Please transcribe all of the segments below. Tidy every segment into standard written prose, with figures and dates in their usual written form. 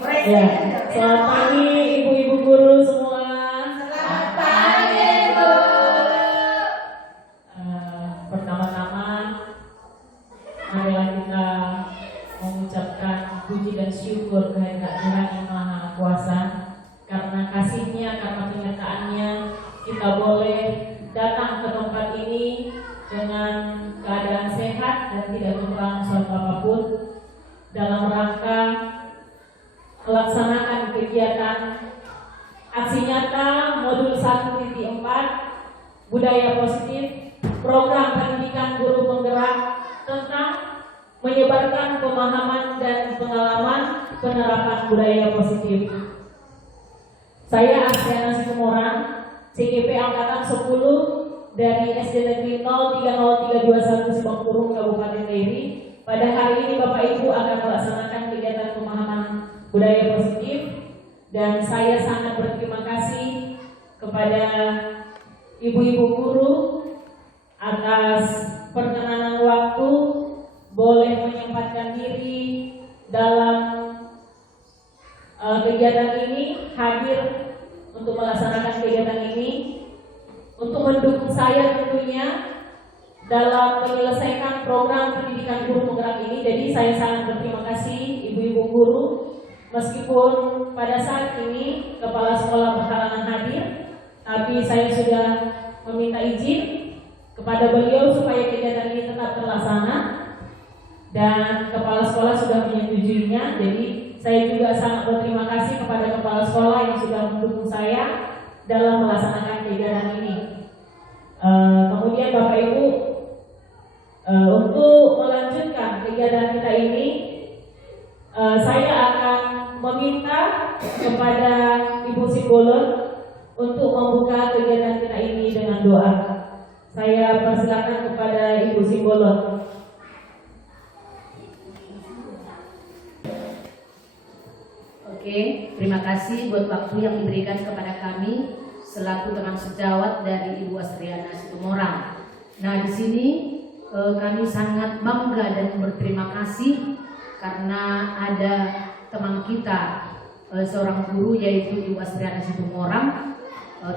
Ya, selamat pagi ibu-ibu guru semua. Selamat pagi, Bu. Pertama-tama, marilah kita mengucapkan puji dan syukur kehadirat Tuhan yang Maha Kuasa. Karena kasih-Nya, karena penyertaannya, kita boleh datang ke tempat ini dengan keadaan sehat dan tidak kurang suatu apapun dalam rangka melaksanakan kegiatan aksi nyata modul 1.4 budaya positif program pendidikan guru penggerak tentang menyebarkan pemahaman dan pengalaman penerapan budaya positif. Saya Astriana Situmorang, CGP Angkatan 10 dari SD Negeri 030321 Sibangkurung, Kabupaten Dairi. Pada hari ini Bapak Ibu akan melaksanakan kegiatan pemahaman budaya positif dan saya sangat berterima kasih kepada ibu-ibu guru atas perkenanan waktu boleh menyempatkan diri dalam kegiatan ini, hadir untuk melaksanakan kegiatan ini, untuk mendukung saya tentunya dalam menyelesaikan program pendidikan guru penggerak ini. Jadi saya sangat berterima kasih ibu-ibu guru, meskipun pada saat ini kepala sekolah berhalangan hadir, tapi saya sudah meminta izin kepada beliau supaya kegiatan ini tetap terlaksana dan kepala sekolah sudah menyetujuinya. Jadi saya juga sangat berterima kasih kepada kepala sekolah yang sudah mendukung saya dalam melaksanakan kegiatan ini. Kemudian Bapak Ibu, untuk melanjutkan kegiatan kita ini, saya akan meminta kepada Ibu Simbolon untuk membuka kegiatan kita ini dengan doa. Saya persilakan kepada Ibu Simbolon. Oke, terima kasih buat waktu yang diberikan kepada kami selaku teman sejawat dari Ibu Astriana Situmorang. Nah, di sini kami sangat bangga dan berterima kasih karena ada teman kita, seorang guru yaitu Ibu Astriana Situmorang,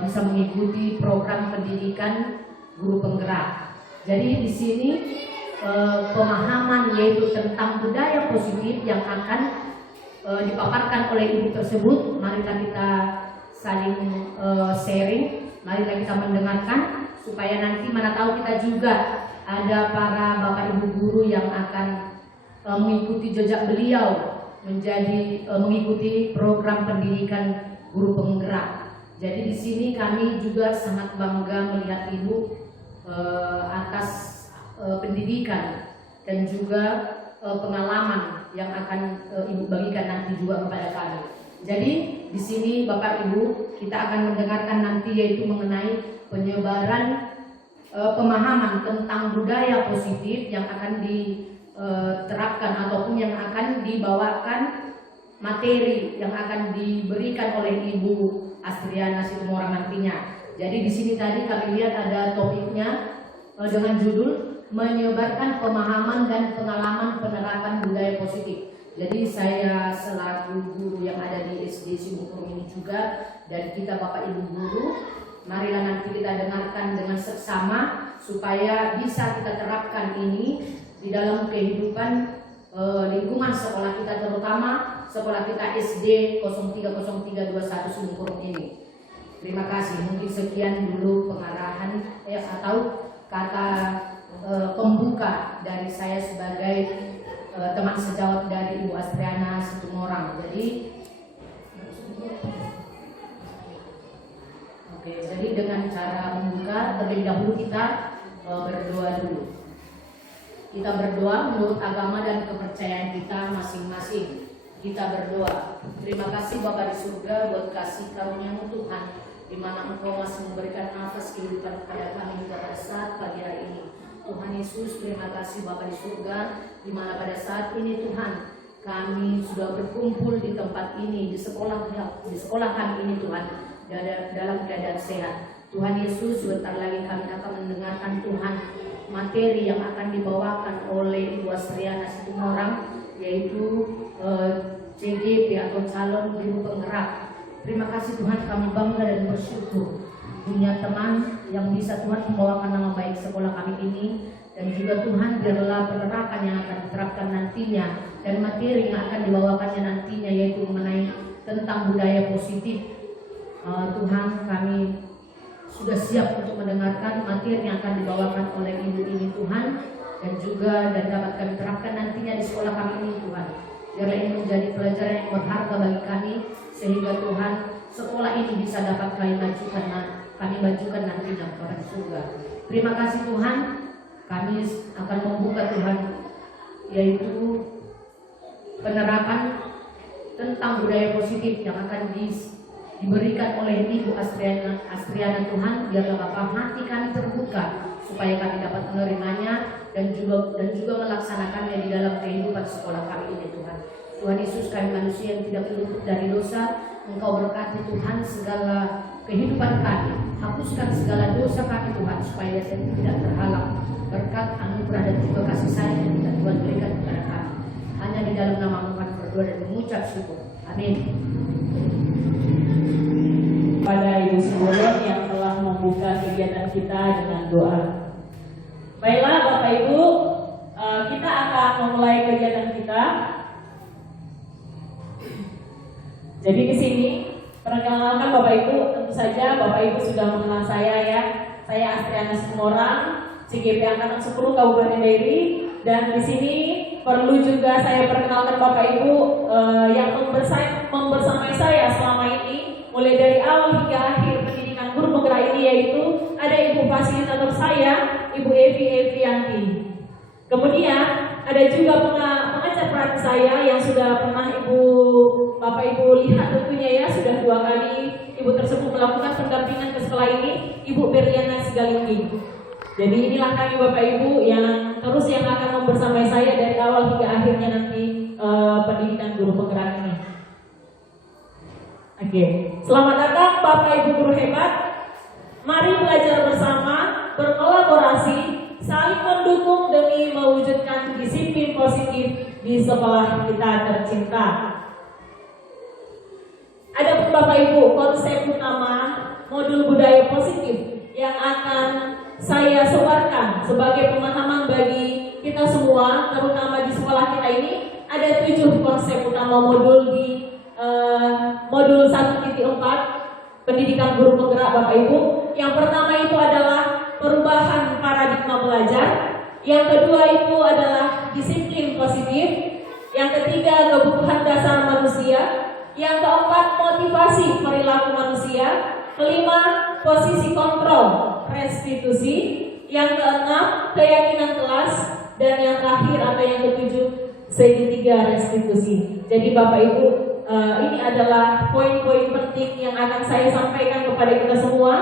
bisa mengikuti program pendidikan guru penggerak. Jadi di sini pemahaman yaitu tentang budaya positif yang akan dipaparkan oleh ibu tersebut. Marilah kita saling sharing, marilah kita mendengarkan supaya nanti mana tahu kita juga ada para bapak ibu guru yang akan mengikuti jejak beliau menjadi mengikuti program pendidikan guru penggerak. Jadi di sini kami juga sangat bangga melihat ibu atas pendidikan dan juga pengalaman yang akan ibu bagikan nanti juga kepada kami. Jadi di sini Bapak Ibu kita akan mendengarkan nanti yaitu mengenai penyebaran pemahaman tentang budaya positif yang akan diterapkan ataupun yang akan dibawakan materi yang akan diberikan oleh Ibu Astriana Situmorang nantinya. Jadi di sini tadi kami lihat ada topiknya dengan judul menyebarkan pemahaman dan pengalaman penerapan budaya positif. Jadi saya selaku guru yang ada di SD Sibangkurung ini juga dan kita Bapak Ibu guru, marilah nanti kita dengarkan dengan seksama supaya bisa kita terapkan ini di dalam kehidupan lingkungan sekolah kita, terutama sekolah kita SD 030321 Sibangkurung ini. Terima kasih. Mungkin sekian dulu pengarahan atau kata pembuka dari saya sebagai teman sejawat dari Ibu Astriana Situmorang. Jadi dengan cara membuka terlebih dahulu kita berdoa dulu. Kita berdoa menurut agama dan kepercayaan kita masing-masing. Kita berdoa. Terima kasih Bapa di surga buat kasih karunia-Mu Tuhan, di mana Engkau masih memberikan nafas kehidupan kepada kami juga pada saat pagi hari ini. Tuhan Yesus, terima kasih Bapa di surga, di mana pada saat ini Tuhan kami sudah berkumpul di tempat ini, di sekolahan ini Tuhan, dalam keadaan sehat. Tuhan Yesus, sebentar lagi kami akan mendengarkan Tuhan materi yang akan dibawakan oleh Ibu Astriana Situmorang, yaitu CGP atau sebagai calon guru penggerak. Terima kasih Tuhan, kami bangga dan bersyukur punya teman yang bisa Tuhan membawakan nama baik sekolah kami ini. Dan juga Tuhan, biarlah penerapan yang akan diterapkan nantinya dan materi yang akan dibawakannya nantinya, yaitu mengenai tentang budaya positif. Tuhan, kami sudah siap untuk mendengarkan materi yang akan dibawakan oleh ibu ini Tuhan, dan dapat kami terapkan nantinya di sekolah kami ini Tuhan. Biarlah ini menjadi pelajaran yang berharga bagi kami, sehingga Tuhan, sekolah ini bisa dapat kami majukan nantinya kepada surga. Terima kasih Tuhan, kami akan membuka Tuhan, yaitu penerapan tentang budaya positif yang akan diberikan oleh Ibu Astriana Tuhan. Biarlah Bapak hati kami terbuka supaya kami dapat menerimanya dan juga melaksanakannya di dalam kehidupan sekolah kami ini Tuhan. Tuhan Yesus, kami manusia yang tidak luput dari dosa, Engkau berkati Tuhan segala kehidupan kami, hapuskan segala dosa kami Tuhan, supaya tidak terhalang berkat anugerah dan juga kasih sayang yang kita Tuhan berikan kepada kami. Hanya di dalam nama Tuhan berdoa dan mengucap syukur. Amin. Pada Ibu Simbolon yang telah membuka kegiatan kita dengan doa. Baiklah Bapak Ibu, kita akan memulai kegiatan kita. Jadi di sini perkenalkan Bapak Ibu, tentu saja Bapak Ibu sudah mengenal saya ya. Saya Astriana Situmorang, CGP Angkatan 10 Kabupaten Dairi, dan di sini perlu juga saya perkenalkan Bapak Ibu yang membersamai saya selama ini mulai dari awal hingga akhir pendidikan guru penggerak ini, yaitu ada Ibu fasilitator saya, Ibu Evi Evianti. Kemudian ada juga pengajar praktik saya yang sudah pernah Bapak Ibu lihat tentunya ya, sudah 2 kali Ibu tersebut melakukan pendampingan ke sekolah ini, Ibu Berliana Sigalinggi. Jadi inilah kami Bapak Ibu yang akan membersamai saya dari awal hingga akhirnya nanti pendidikan guru penggerak ini. Oke, selamat datang Bapak Ibu guru hebat. Mari belajar bersama, berkolaborasi, saling mendukung demi mewujudkan disiplin positif di sekolah kita tercinta. Ada Bapak Ibu konsep utama modul budaya positif yang akan saya sebarkan sebagai pemahaman bagi kita semua, terutama di sekolah kita ini. Ada 7 konsep utama modul di modul 1.4 pendidikan guru penggerak Bapak Ibu. Yang pertama itu adalah perubahan paradigma belajar. Yang kedua itu adalah disiplin positif. Yang ketiga kebutuhan dasar manusia. Yang keempat motivasi perilaku manusia. Kelima posisi kontrol restitusi. Yang keenam keyakinan kelas. Dan yang terakhir atau yang ketujuh segitiga restitusi. Jadi Bapak Ibu, ini adalah poin-poin penting yang akan saya sampaikan kepada kita semua.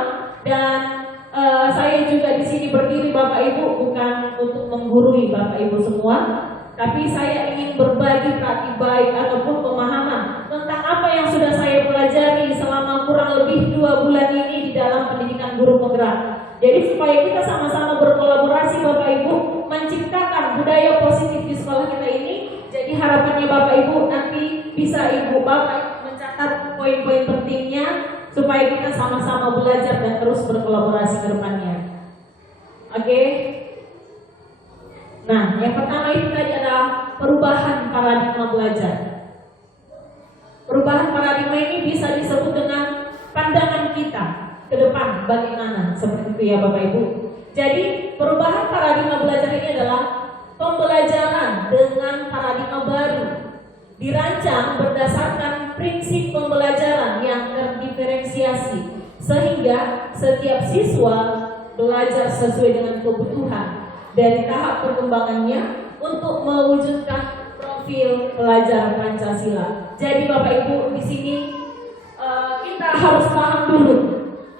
Dan saya juga di sini berdiri Bapak Ibu bukan untuk menggurui Bapak Ibu semua, tapi saya ingin berbagi praktik baik ataupun pemahaman tentang apa yang sudah saya pelajari selama kurang lebih 2 bulan ini di dalam pendidikan guru penggerak. Jadi supaya kita sama-sama berkolaborasi Bapak Ibu menciptakan budaya positif di sekolah kita ini. Jadi harapannya Bapak Ibu nanti bisa Ibu Bapak mencatat poin-poin pentingnya supaya kita sama-sama belajar dan terus berkolaborasi ke depannya. Oke. Nah, yang pertama itu tadi adalah perubahan paradigma belajar. Perubahan paradigma ini bisa disebut dengan pandangan kita ke depan bagaimana, seperti itu ya Bapak Ibu. Jadi perubahan paradigma belajar ini adalah pembelajaran dengan paradigma baru, dirancang berdasarkan prinsip pembelajaran yang terdiferensiasi, sehingga setiap siswa belajar sesuai dengan kebutuhan dari tahap perkembangannya untuk mewujudkan profil pelajar Pancasila. Jadi Bapak Ibu di sini kita harus paham dulu,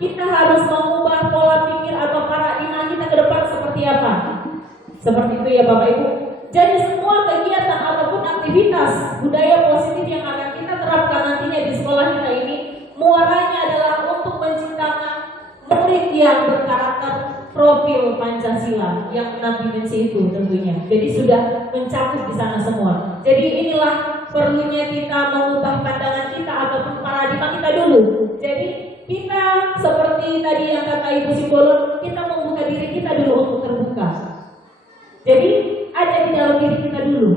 kita harus mengubah pola pikir atau paradigma kita ke depan seperti apa. Seperti itu ya Bapak Ibu. Jadi semua kegiatan ataupun aktivitas budaya positif yang akan kita terapkan nantinya di sekolah kita ini, muaranya adalah untuk menciptakan murid yang berkarakter, profil Pancasila yang 6 dimensi itu tentunya. Jadi sudah mencakup di sana semua. Jadi inilah perlunya kita mengubah pandangan kita ataupun paradigma kita dulu. Jadi kita seperti tadi yang kata Ibu Simbolon, kita membuka diri kita dulu untuk terbuka. Jadi ada di dalam diri kita dulu,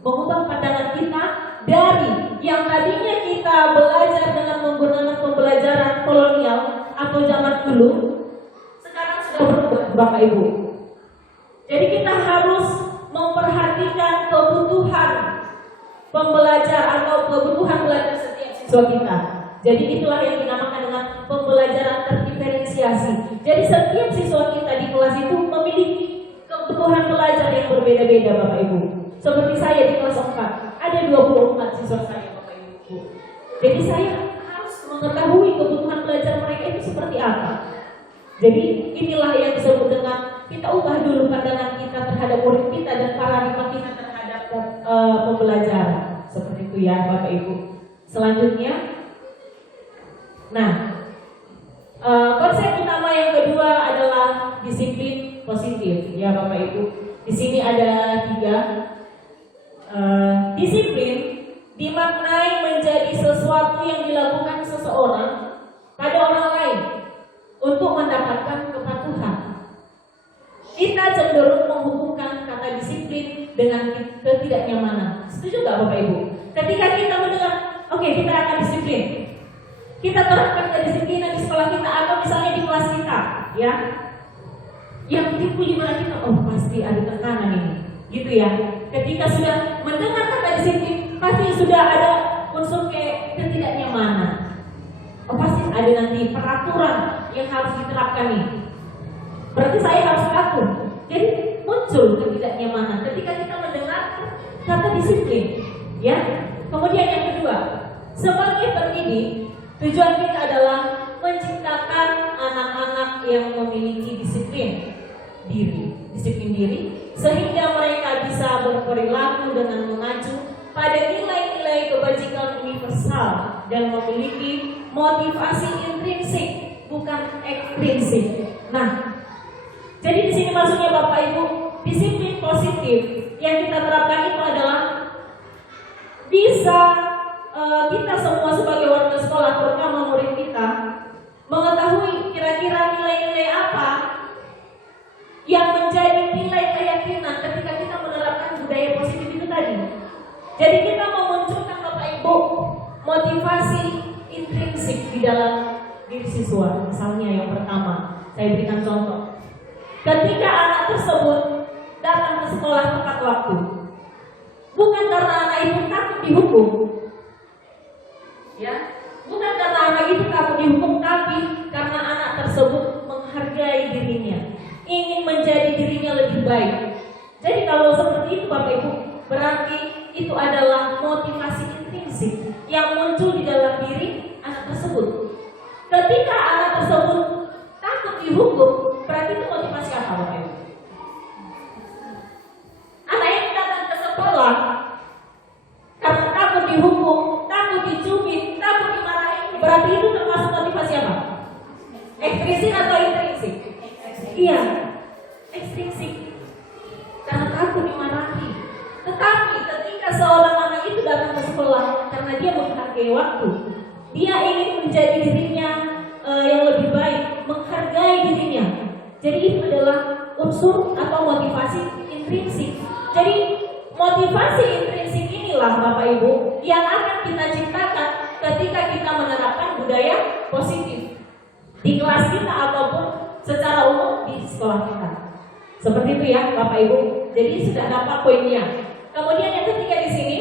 mengubah pandangan kita dari yang tadinya kita belajar dengan menggunakan pembelajaran kolonial atau zaman dulu, sekarang sudah berubah, Bapak Ibu. Jadi kita harus memperhatikan kebutuhan pembelajar atau kebutuhan belajar setiap siswa kita. Jadi itulah yang dinamakan dengan pembelajaran terdiferensiasi. Jadi setiap siswa kita di kelas itu memiliki kebutuhan belajar yang berbeda-beda, Bapak Ibu. Seperti saya di kelas 4, ada 24 siswa saya, Bapak Ibu. Jadi saya harus mengetahui kebutuhan belajar mereka itu seperti apa. Jadi inilah yang disebut dengan kita ubah dulu pandangan kita terhadap murid kita dan paradigma kita terhadap pembelajaran. Seperti itu ya, Bapak Ibu. Selanjutnya, konsep utama yang kedua adalah disiplin positif, ya Bapak Ibu. Di sini ada 3. Disiplin dimaknai menjadi sesuatu yang dilakukan seseorang pada orang lain untuk mendapatkan kepatuhan. Kita cenderung menghubungkan kata disiplin dengan ketidaknyamanan. Setuju nggak Bapak Ibu? Ketika kita mendengar, oke, kita akan disiplin, kita terapkan kedisiplinan di sekolah kita atau misalnya di kelas kita, ya. Yang timbul di mana kita, oh pasti ada tekanan ini, gitu ya. Ketika sudah mendengar kata disiplin, pasti sudah ada unsur ketidaknyamanan. Oh pasti ada nanti peraturan yang harus diterapkan nih. Berarti saya harus patuh. Jadi muncul ketidaknyamanan ketika kita mendengar kata disiplin, ya. Kemudian yang kedua, sebagai pendidik, tujuan kita adalah menciptakan anak-anak yang memiliki disiplin diri, sehingga mereka bisa berperilaku dengan mengacu pada nilai-nilai kebajikan universal dan memiliki motivasi intrinsik, bukan ekstrinsik. Nah, jadi di sini maksudnya Bapak Ibu, disiplin positif yang kita terapkan itu adalah bisa kita semua sebagai warga sekolah, terutama murid kita, mengetahui kira-kira nilai-nilai apa yang menjadi nilai keyakinan ketika kita menerapkan budaya positif itu tadi. Jadi kita memunculkan Bapak Ibu motivasi intrinsik di dalam diri siswa. Misalnya yang pertama, saya berikan contoh. Ketika anak tersebut datang ke sekolah tepat waktu, bukan karena anak itu takut dihukum, ya, bukan karena anak itu takut dihukum, tapi karena anak tersebut menghargai dirinya, ingin menjadi dirinya lebih baik. Jadi kalau seperti itu Bapak Ibu, berarti itu adalah motivasi intrinsik yang muncul di dalam diri anak tersebut. Ketika anak tersebut takut dihukum, berarti itu motivasi apa Bapak Ibu? Anak yang datang ke sekolah karena takut dihukum, takut dicubit, takut dimarahin, berarti itu termasuk motivasi apa? Ekstrinsik atau intrinsik? Iya, ekstrinsik, karena takut dimarahi. Tetapi ketika seorang anak itu datang ke sekolah karena dia menghargai waktu, dia ingin menjadi dirinya yang lebih baik, menghargai dirinya. Jadi itu adalah unsur atau motivasi intrinsik. Jadi motivasi intrinsik inilah Bapak Ibu yang akan kita ciptakan ketika kita menerapkan budaya positif di kelas kita ataupun secara umum di sekolah kita. Seperti itu ya Bapak Ibu. Jadi sudah dapat poinnya. Kemudian yang ketiga di sini,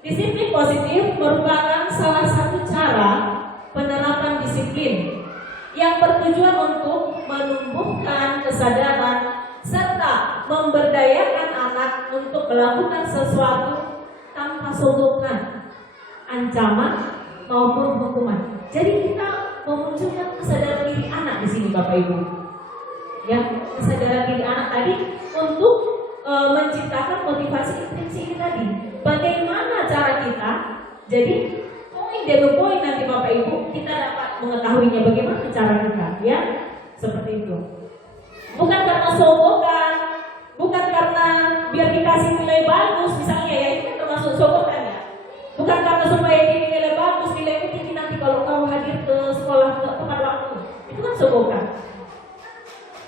disiplin positif merupakan salah satu cara penerapan disiplin yang bertujuan untuk menumbuhkan kesadaran serta memberdayakan anak untuk melakukan sesuatu tanpa sungguhan, ancaman maupun hukuman. Jadi kita memunculkan kesadaran diri anak di sini Bapak Ibu. Ya, kesadaran diri anak tadi untuk menciptakan motivasi intrinsik ini tadi. Bagaimana cara kita? Jadi poin demi poin nanti Bapak Ibu kita dapat mengetahuinya bagaimana cara kita, ya. Seperti itu. Bukan karena sogokan, bukan karena biar dikasih nilai bagus misalnya ya, itu kan termasuk sogokan ya. Bukan karena supaya dia nilai bagus, nilai tinggi nanti kalau kamu hadir ke sekolah tepat waktu. Itu kan sogokan.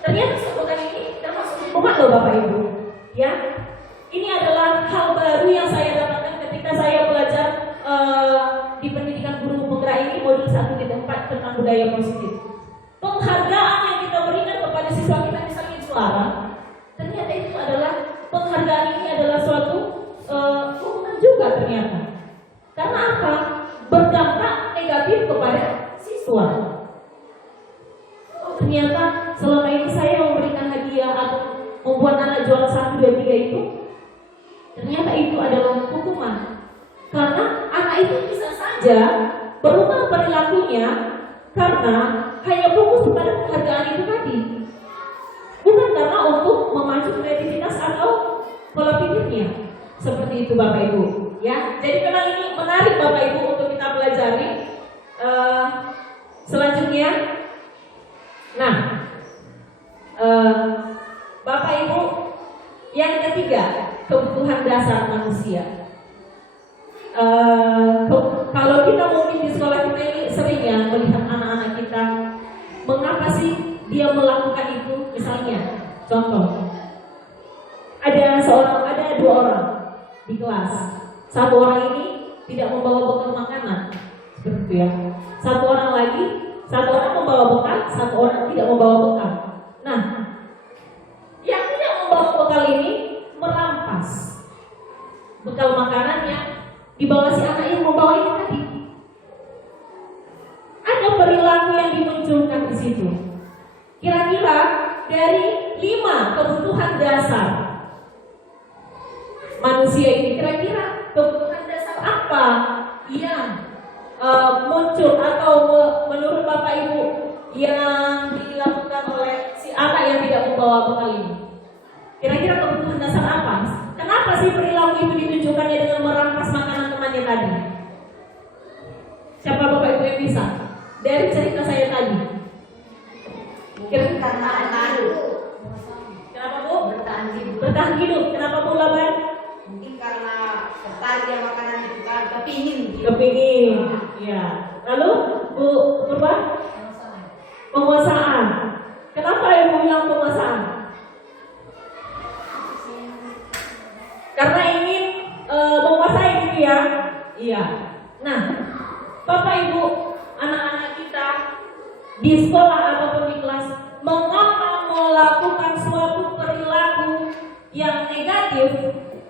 Ternyata sogokan ini termasuk sogokan loh Bapak Ibu. Ya, ini adalah hal baru yang saya dapatkan ketika saya belajar di pendidikan guru penggerak ini modul 1 di tempat tentang budaya positif. Penghargaan yang kita berikan kepada siswa kita misalnya juara, ternyata itu adalah penghargaan ini adalah suatu hukuman juga ternyata. Karena apa? Berdampak negatif kepada siswa. Oh, ternyata selama ini saya memberikan hadiah atau membuat anak juara 1, 2, 3 itu, ternyata itu adalah hukuman. Karena anak itu bisa saja berubah perilakunya karena hanya fokus pada penghargaan itu tadi, bukan karena untuk memacu kreativitas atau pola pikirnya. Seperti itu Bapak Ibu. Ya, jadi memang ini menarik Bapak Ibu untuk kita pelajari. Selanjutnya, nah, Bapak Ibu, yang ketiga, kebutuhan dasar manusia. Kalau kita mungkin di sekolah kita ini sering ya melihat anak-anak kita, mengapa sih dia melakukan itu? Misalnya, contoh, ada 2 orang di kelas. Satu orang ini tidak membawa bekal makanan, seperti itu ya. Satu orang membawa bekal, satu orang tidak membawa bekal. Nah, yang tidak membawa bekal ini merampas bekal makanan yang dibawa si anak yang membawa ini tadi. Ada perilaku yang dimunculkan di situ. Kira-kira dari 5 kebutuhan dasar manusia ini, kira-kira kebutuhan dasar apa yang muncul atau menurut Bapak Ibu yang dilakukan oleh si anak yang tidak membawa bekal ini? Kira-kira kebutuhan dasar apa? Kenapa sih perilaku itu ditunjukkannya dengan merampas makanan temannya tadi? Siapa Bapak Ibu yang bisa? Dari cerita saya tadi. Karena hidup. Kenapa Bu? Bertahan hidup. Bertahan hidup. Kenapa Bu Laban? Mungkin karena tertarik dia makanan itu kan kepingin. Kepingin. Ya. Lalu Bu Purba? Penguasaan. Kenapa Ibu bilang penguasaan? Karena ingin menguasai gitu ya. Iya. Nah, Bapak Ibu, anak-anak kita di sekolah ataupun di kelas, mengapa melakukan suatu perilaku yang negatif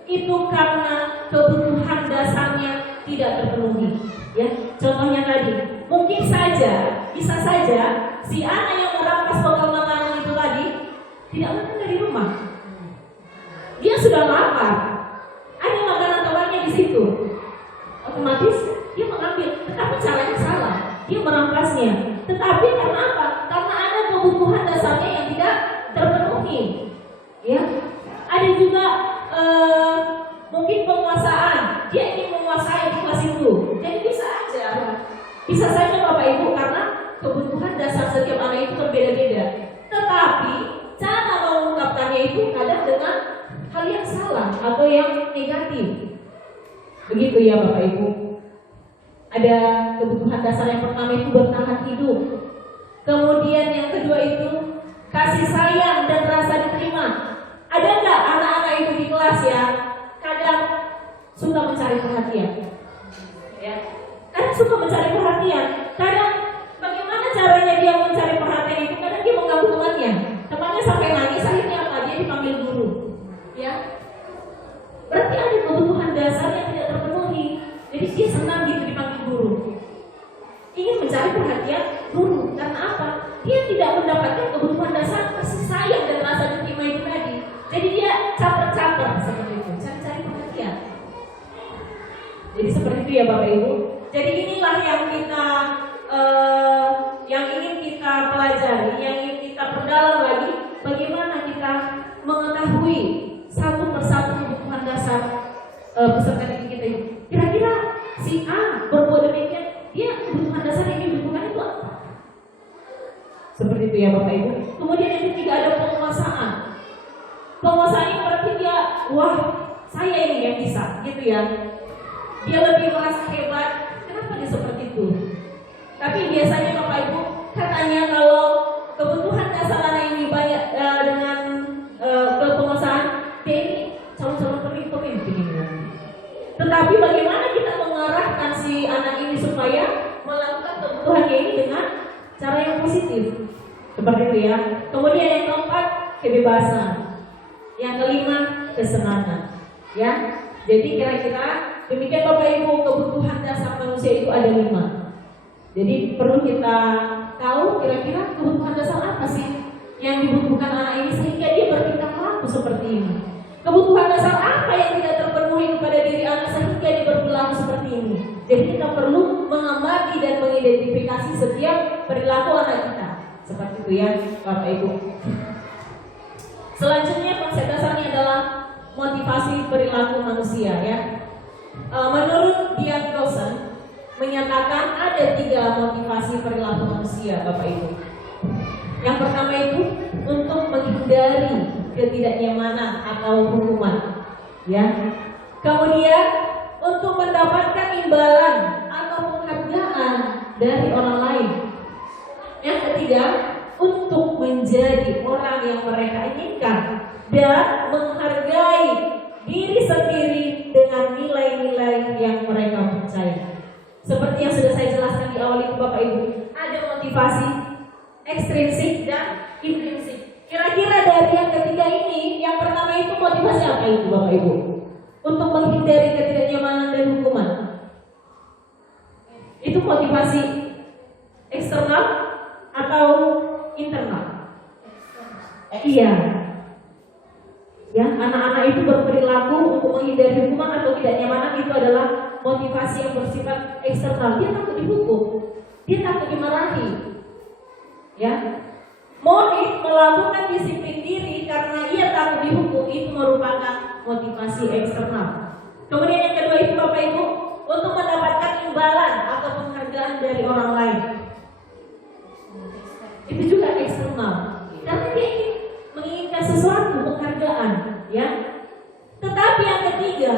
itu karena kebutuhan dasarnya tidak terpenuhi. Ya, contohnya tadi, mungkin saja, bisa saja si anak yang merampas bekal makanan itu tadi tidak makan dari rumah. Dia sudah lapar, ada makanan temannya di situ, otomatis dia mengambil, tetapi caranya salah, dia merampasnya. Tetapi karena apa? Karena ada kebutuhan dasarnya yang tidak terpenuhi. Ya, ada juga mungkin penguasaan, dia ingin menguasai di kelas itu. Jadi bisa saja Bapak Ibu karena kebutuhan dasar setiap anak itu berbeda-beda. Tetapi cara mengungkapkannya itu kadang dengan hal yang salah atau yang negatif. Begitu ya Bapak Ibu. Ada kebutuhan dasar yang pertama itu bertahan hidup. Kemudian yang kedua itu kasih sayang dan rasa diterima. Ada nggak anak-anak itu di kelas ya kadang suka mencari perhatian? Ya, kadang suka mencari perhatian. Kadang bagaimana caranya dia mencari perhatian itu? Kadang dia mengganggu temannya. Temannya sampai nangis, akhirnya apa? Dia dipanggil guru. Ya, berarti ada kebutuhan dasar yang tidak terpenuhi. Jadi dia senang gitu dipanggil guru, ingin mencari perhatian guru. Karena apa? Dia tidak mendapatkan kebutuhan dasar kasih sayang dan rasa diterima itu tadi. Jadi dia caper-caper seperti itu, cari-cari perhatian. Jadi seperti itu ya Bapak Ibu. Jadi inilah yang kita yang ingin kita pelajari, yang ingin kita perdalam lagi. Bagaimana kita mengetahui satu persatu kebutuhan dasar peserta didik kita ini. Kira-kira si A berbuat demikian, dia kebutuhan dasar yang dibutuhkan itu apa? Seperti itu ya Bapak Ibu. Kemudian yang ketiga ada penguasaan. wah saya ini yang bisa, gitu ya. Dia lebih merasa hebat. Kenapa dia seperti itu? Tapi biasanya Bapak Ibu, katanya kalau kebutuhan dasar anak ini banyak dengan kepenguasaan, dia ini calon-calon pemimpin ini. Tetapi bagaimana kita mengarahkan si anak ini supaya melakukan kebutuhannya ini dengan cara yang positif? Seperti itu ya. Kemudian yang keempat, kebebasan. Yang kelima, kesenangan. Ya. Jadi kira-kira demikian Bapak Ibu, kebutuhan dasar manusia itu ada 5. Jadi perlu kita tahu kira-kira kebutuhan dasar apa sih yang dibutuhkan anak ini sehingga dia bertingkah laku seperti ini. Kebutuhan dasar apa yang tidak terpenuhi kepada diri anak sehingga dia berperilaku seperti ini. Jadi kita perlu mengamati dan mengidentifikasi setiap perilaku anak kita. Seperti itu ya Bapak Ibu. Selanjutnya konsep dasarnya adalah motivasi perilaku manusia ya. Menurut Dian Dawson menyatakan ada 3 motivasi perilaku manusia Bapak Ibu. Yang pertama itu untuk menghindari ketidaknyamanan atau hukuman, ya. Kemudian untuk mendapatkan imbalan atau penghargaan dari orang lain. Yang ketiga untuk menjadi orang yang mereka inginkan dan menghargai diri sendiri dengan nilai-nilai yang mereka percaya. Seperti yang sudah saya jelaskan di awal itu Bapak Ibu, ada motivasi ekstrinsik dan intrinsik. Kira-kira dari yang ketiga ini, yang pertama itu motivasi apa itu Bapak Ibu? Untuk menghindari ketidaknyamanan dan hukuman. Itu motivasi eksternal atau internal? Iya. Ya, anak-anak itu berperilaku untuk menghindari hukuman atau ketidaknyamanan itu adalah motivasi yang bersifat eksternal. Dia takut dihukum, dia takut dimarahi. Ya, Monik melakukan disiplin diri karena ia takut dihukum, itu merupakan motivasi eksternal. Kemudian yang kedua itu Bapak Ibu, untuk mendapatkan imbalan atau penghargaan dari orang lain. Itu juga eksternal. Karena dia menginginkan sesuatu, penghargaan, ya. Tetapi yang ketiga,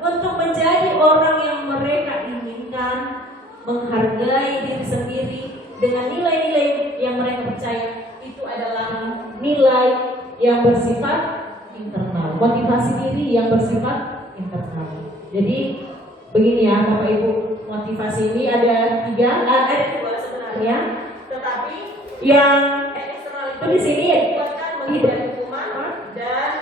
untuk menjadi orang yang mereka inginkan, menghargai diri sendiri dengan nilai-nilai yang mereka percaya, itu adalah nilai yang bersifat internal, motivasi diri yang bersifat internal. Jadi begini ya Bapak Ibu, motivasi ini ada 2 sebenarnya, tetapi yang eksternal itu di sini dibuatkan menghindari hukuman dan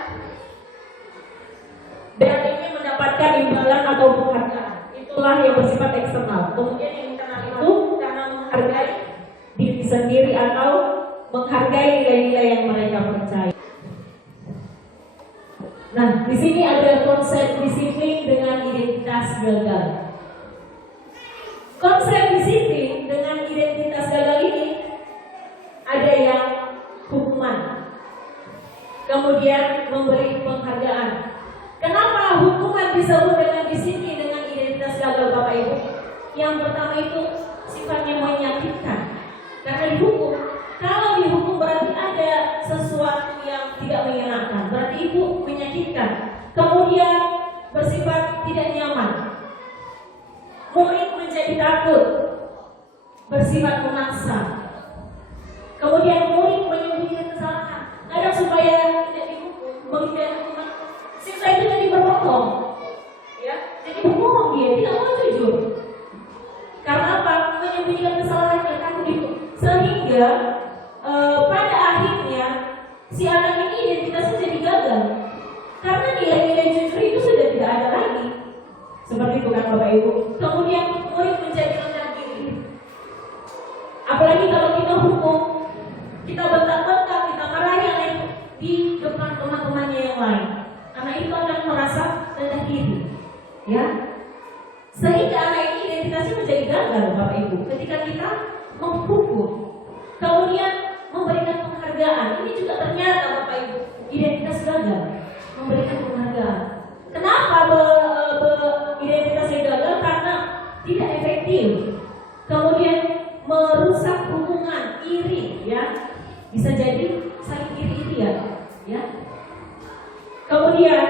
ingin mendapatkan imbalan atau penghargaan. Itulah yang bersifat eksternal. Kemudian yang internal itu karena menghargai diri sendiri atau menghargai nilai-nilai yang mereka percaya. Nah, di sini ada konsep disiplin dengan identitas gagal. Konsep disiplin dengan identitas gagal ini ada yang hukuman, kemudian memberi penghargaan. Kenapa hukuman disebut dengan disiplin dengan identitas gagal Bapak Ibu? Yang pertama itu sifatnya menyakitkan. Karena dihukum, kalau dihukum berarti ada sesuatu yang tidak menyenangkan, berarti itu menyakitkan. Kemudian bersifat tidak nyaman. Murid menjadi takut, bersifat memaksa. Kemudian murid menyembunyikan kesalahan, kadang supaya tidak dihukum, menghindari hukuman. Siswa itu jadi berbohong, ya, jadi berbohong dia, tidak mau jujur. Karena apa? Menyembunyikan kesalahannya, takut dihukum. Sehingga pada akhirnya si anak ini identitasnya jadi gagal. Karena nilai-nilai jujur itu sudah tidak ada lagi. Seperti itu kan Bapak Ibu. Kemudian murid menjadi rendah diri. Apalagi kalau kita hukum, kita bentak-bentak, kita marahi yang lain di depan teman-temannya yang lain. Karena itu akan merasa rendah diri, ya. Sehingga anak ini identitasnya menjadi gagal Bapak Ibu. Ketika kita menghukum, kemudian memberikan penghargaan, ini juga ternyata Bapak Ibu identitas gagal, memberikan penghargaan. Kenapa identitasnya gagal? Karena tidak efektif. Kemudian merusak hubungan, iri, ya, bisa jadi saling iri-irian, ya. Kemudian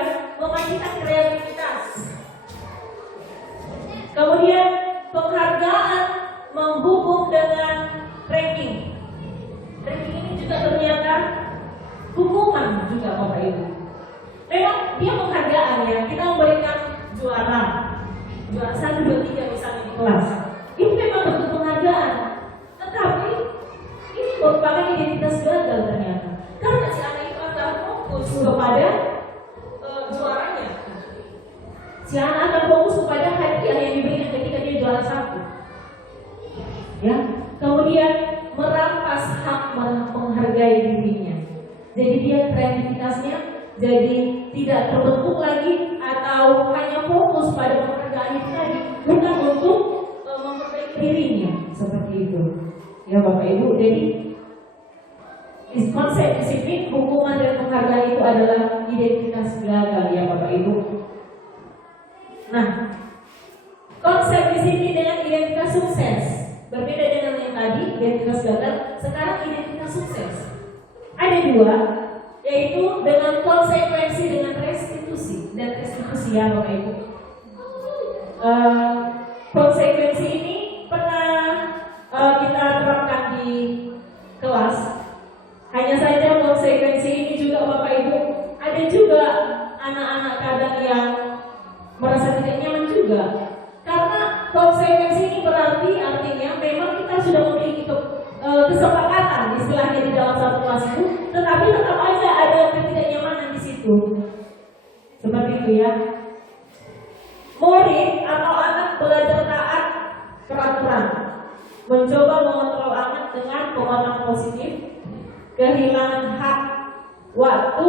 juara 1, 2, 3 misalnya di kelas. Itu memang bentuk penghargaan. Tetapi ini merupakan identitas gagal ternyata. Karena si anak itu akan fokus kepada juaranya. Si anak akan fokus kepada hadiah yang diberikan ketika dia juara 1. Ya, kemudian merampas hak menghargai dirinya. Jadi dia kreativitasnya jadi tidak terbentuk lagi atau hanya fokus pada penghargaan itu tadi, bukan untuk memperbaiki dirinya seperti itu. Ya Bapak Ibu, jadi konsep disiplin, hukuman dan penghargaan itu adalah identitas gagal ya Bapak Ibu. Nah, konsep disiplin dengan identitas sukses berbeda dengan yang tadi, identitas gagal. Sekarang identitas sukses ada 2, yaitu dengan konsekuensi dengan restitusi dan restitusi ya Bapak Ibu. Konsekuensi ini pernah kita terapkan di kelas. Hanya saja konsekuensi ini juga Bapak Ibu, ada juga anak-anak kadang yang merasa tidak nyaman juga. Karena konsekuensi ini berarti artinya memang kita sudah memiliki kesepakatan istilahnya di dalam satu kelas itu, tetapi tetap aja ada ketidaknyamanan di situ. Seperti itu ya. Murid atau anak belajar taat peraturan, mencoba mengontrol anak dengan penguatan positif, kehilangan hak waktu,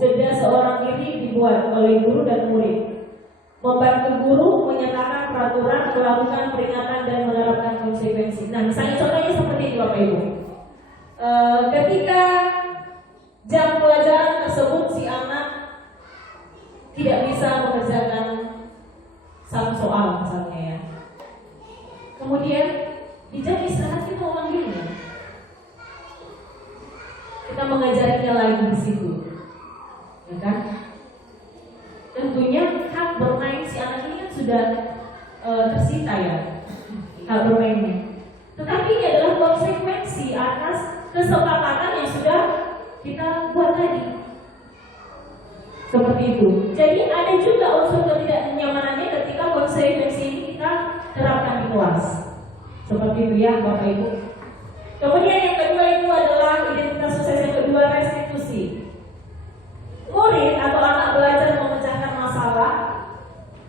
jeda seorang diri dibuat oleh guru dan murid, membantu guru menyatakan peraturan, melakukan peringatan dan menerapkan konsekuensi. Nah, misalnya contohnya seperti ini Bapak Ibu. Ketika jam pelajaran tersebut si anak tidak bisa mengerjakan satu soal misalnya ya. Kemudian di jam istirahat kita memanggilnya, kita mengajarinya lagi di situ, ya kan? Tentunya hak bermain si anak ini kan sudah tersita ya, hak bermainnya. Tetapi ini adalah konsekuensi atas kesepakatan yang sudah kita buat tadi. Seperti itu. Jadi ada juga unsur ketidaknyamanannya ketika konsekuensi ini kita terapkan di kelas. Seperti itu ya Bapak Ibu. Kemudian yang kedua itu adalah identitas sukses yang kedua, restitusi. Murid atau anak belajar memecahkan masalah.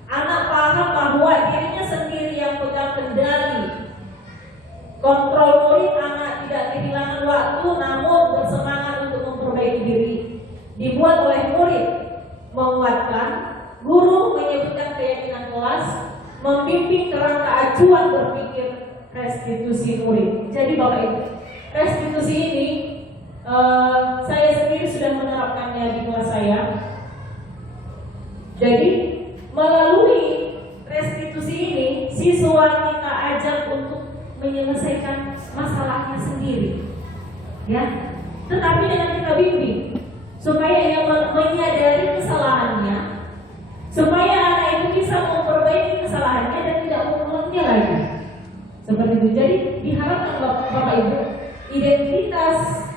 Anak paham bahwa dirinya sendiri yang pegang kendali. Kontrol murid, anak tidak kehilangan waktu namun bersemangat untuk memperbaiki diri. Dibuat oleh murid menguatkan, guru menyebutkan keyakinan kelas, membimbing kerangka acuan berpikir, restitusi murid. Jadi Bapak Ibu, restitusi ini saya sendiri sudah menerapkannya di kelas saya. Jadi melalui restitusi ini, siswa kita ajak untuk menyelesaikan masalahnya sendiri, ya. Tetapi dengan kita bimbing supaya ia menyadari kesalahannya, supaya anak itu bisa memperbaiki kesalahannya dan tidak mengulangnya lagi. Seperti itu. Jadi diharapkan Bapak Ibu, identitas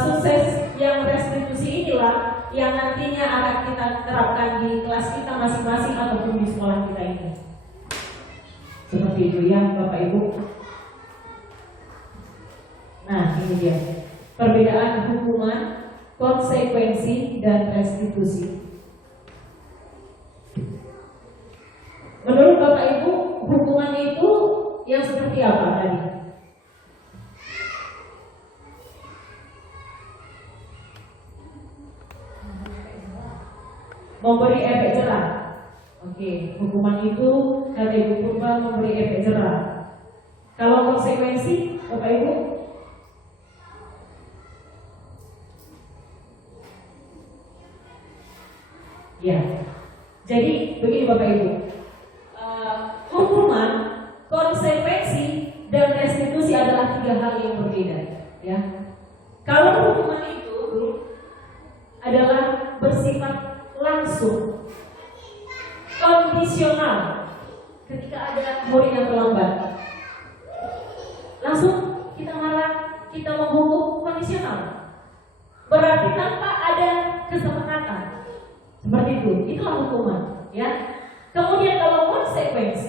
sukses yang restitusi inilah yang nantinya akan kita terapkan di kelas kita masing-masing ataupun di sekolah kita ini. Seperti itu ya Bapak Ibu. Nah, ini dia perbedaan hukuman, konsekuensi, dan restitusi. Menurut Bapak Ibu, hukuman itu yang seperti apa tadi? Memberi efek jerah. Oke, hukuman itu kata Ibu Purba memberi efek jerah. Kalau konsekuensi, Bapak Ibu? Ya, jadi begini Bapak Ibu, hukuman, konsekuensi, dan restitusi adalah 3 hal yang berbeda. Ya, kalau hukuman itu adalah bersifat langsung, kondisional. Ketika ada murid yang terlambat, langsung kita marah, kita menghukum, kondisional. Berarti tanpa ada kesepakatan. Seperti itu, itulah hukuman, ya. Kemudian kalau konsekuensi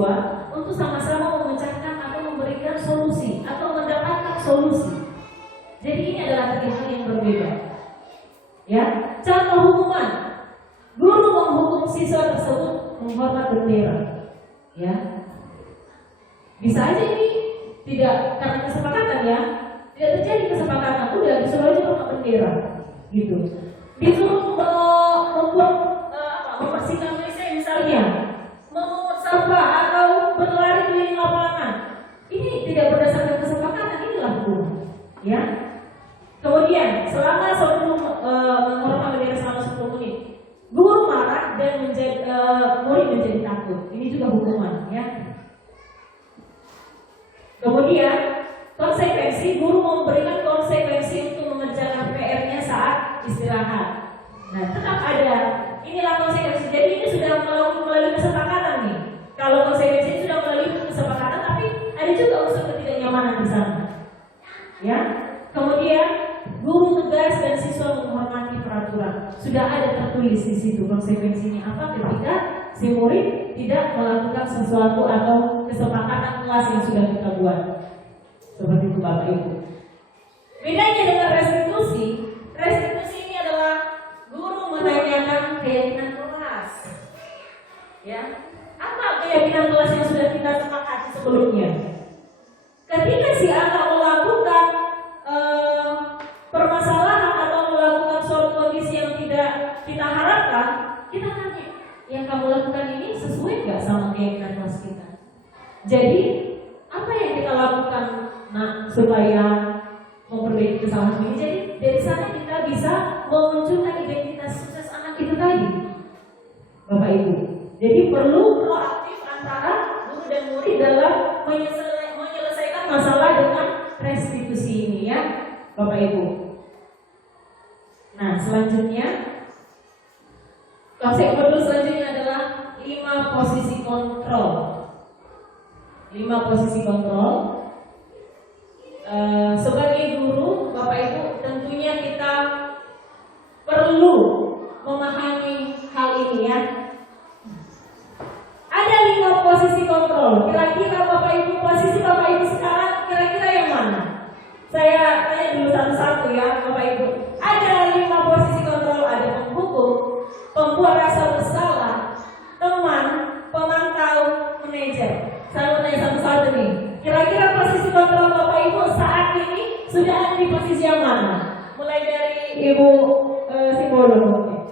siswa untuk sama-sama memecahkan atau memberikan solusi atau mendapatkan solusi. Jadi ini adalah tiga hal yang berbeda. Ya, contoh hukuman. Guru menghukum siswa tersebut menghormat bendera. Ya, bisa aja ini tidak karena kesepakatan ya, tidak terjadi kesepakatan. Udah disuruh aja hormat bendera, gitu. Disuruh membuat membersihkan WC misalnya, memungut sampah atau berlari keliling lapangan. Ini tidak berdasarkan kesepakatan, inilah hukum. Ya. Kemudian selama sebelum menghormat bendera selama 10 menit, guru marah dan murid menjadi takut. Ini juga hukuman, ya. Kemudian konsekuensi, guru memberikan konsekuensi untuk mengerjakan PR-nya saat istirahat. Nah, tetap ada. Inilah konsekuensi. Jadi ini sudah melalui kesepakatan nih. Kalau konsekuensi sudah melalui kesepakatan, tapi ada juga unsur ketidaknyamanan di sana. Ya. Kemudian guru tegas dan siswa menghormati peraturan. Sudah ada tertulis di situ konsekuensinya apa ketika si murid tidak melakukan sesuatu atau kesepakatan kelas yang sudah kita buat. Seperti itu Bapak Ibu. Bedanya dengan restitusi, restitusi ini adalah guru menanyakan keyakinan kelas. Ya, apa keyakinan kelas yang sudah kita sepakati sebelumnya? Ketika si anak melakukan permasalahan atau melakukan suatu kondisi yang tidak kita harapkan, kita tanya, yang kamu lakukan ini sesuai nggak sama keyakinan kelas kita? Jadi apa yang kita lakukan, supaya memperbaiki kesalahan ini? Jadi dari sana kita bisa memunculkan identitas sukses anak itu tadi, Bapak Ibu. Jadi perlu proaktif antara guru dan murid dalam menyelesaikan masalah dengan restitusi ini, ya, Bapak Ibu. Nah, selanjutnya konsep modul selanjutnya adalah 5 posisi kontrol. 5 posisi kontrol. Sebagai guru, Bapak Ibu, tentunya kita perlu memahami hal ini, ya. Ada 5 posisi kontrol. Kira-kira Bapak Ibu, posisi Bapak Ibu sekarang kira-kira yang mana? Saya tanya dulu satu-satu, ya, Bapak Ibu. Ada 5 posisi kontrol. Ada penghukum, pembuat rasa bersalah, teman, pemantau, manajer. Saya mau tanya satu-satu nih. Kira-kira posisi kontrol Bapak Ibu saat ini sudah ada di posisi yang mana? Mulai dari Ibu Simbolon.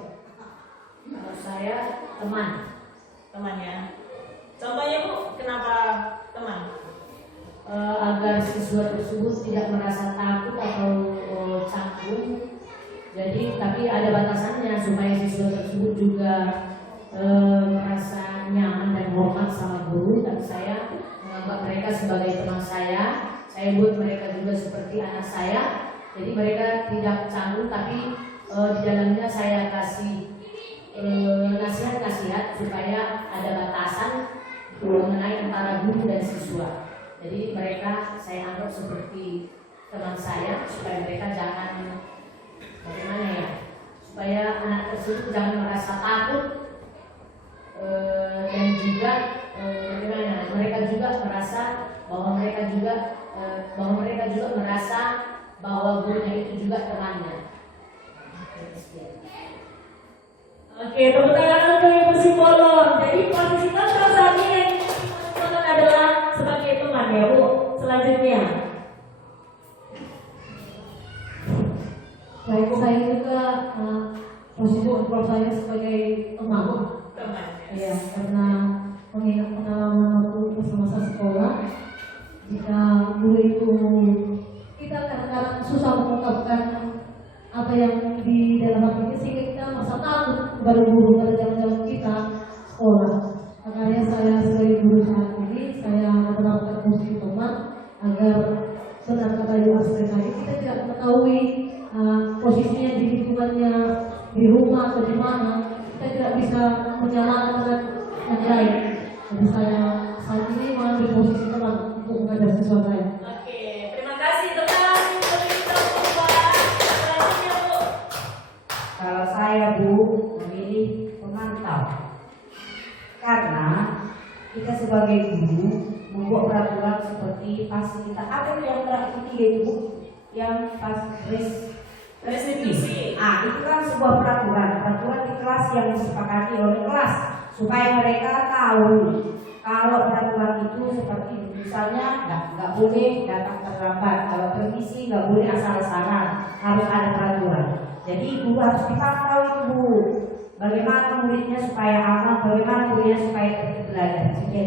Kalau saya teman. Temannya. Contohnya Bu, kenapa teman? Agar siswa tersebut tidak merasa takut atau canggung. Jadi tapi ada batasannya supaya siswa tersebut juga merasa nyaman dan hormat sama guru. Dan saya menganggap mereka sebagai teman saya. Saya buat mereka juga seperti anak saya. Jadi mereka tidak canggung, tapi di dalamnya saya kasih nasihat-nasihat supaya ada batasan mengenai antara guru dan siswa. Jadi mereka saya anggap seperti teman saya, supaya mereka jangan bagaimana ya, supaya anak tersebut jangan merasa takut, dan juga bagaimana mereka juga merasa bahwa mereka juga merasa bahwa gurunya itu juga temannya. Oke, tepuk tangan untuk Ibu Simbolon. Jadi posisi kontrol saat ini yang kita adalah sebagai teman, ya Bu. Selanjutnya, Baik, saya juga posisi kontrol saya sebagai teman. Iya, karena mengingat pengalaman waktu masa sekolah, jika guru itu kita kadang-kadang susah mengungkapkan apa yang di dalam hati kita, sehingga kita merasa takut kepada guru pada zaman-zaman kita sekolah. Makanya saya sebagai guru saat ini saya menerapkan posisi teman agar benar kata Ibu Asri tadi, kita tidak mengetahui posisinya di lingkungannya, di rumah atau di mana, kita tidak bisa menyalahkan dengan yang lain. Jadi saya saat ini mengambil posisi teman untuk mengajar siswa saya. oke, terima kasih teman. Selanjutnya Bu. Kalau saya Bu memilih pemantau, karena kita kita sebagai guru membuat peraturan seperti fasilitas apa yang terakhir ketiga itu yang restitusi. Itu kan sebuah peraturan di kelas yang disepakati oleh kelas supaya mereka tahu kalau peraturan itu seperti misalnya nggak boleh datang terlambat, kalau permisi nggak boleh asal-asalan, harus ada peraturan. Jadi guru harus dipantau itu Bu, bagaimana muridnya supaya aman, bagaimana muridnya supaya tertib belajar. Oke,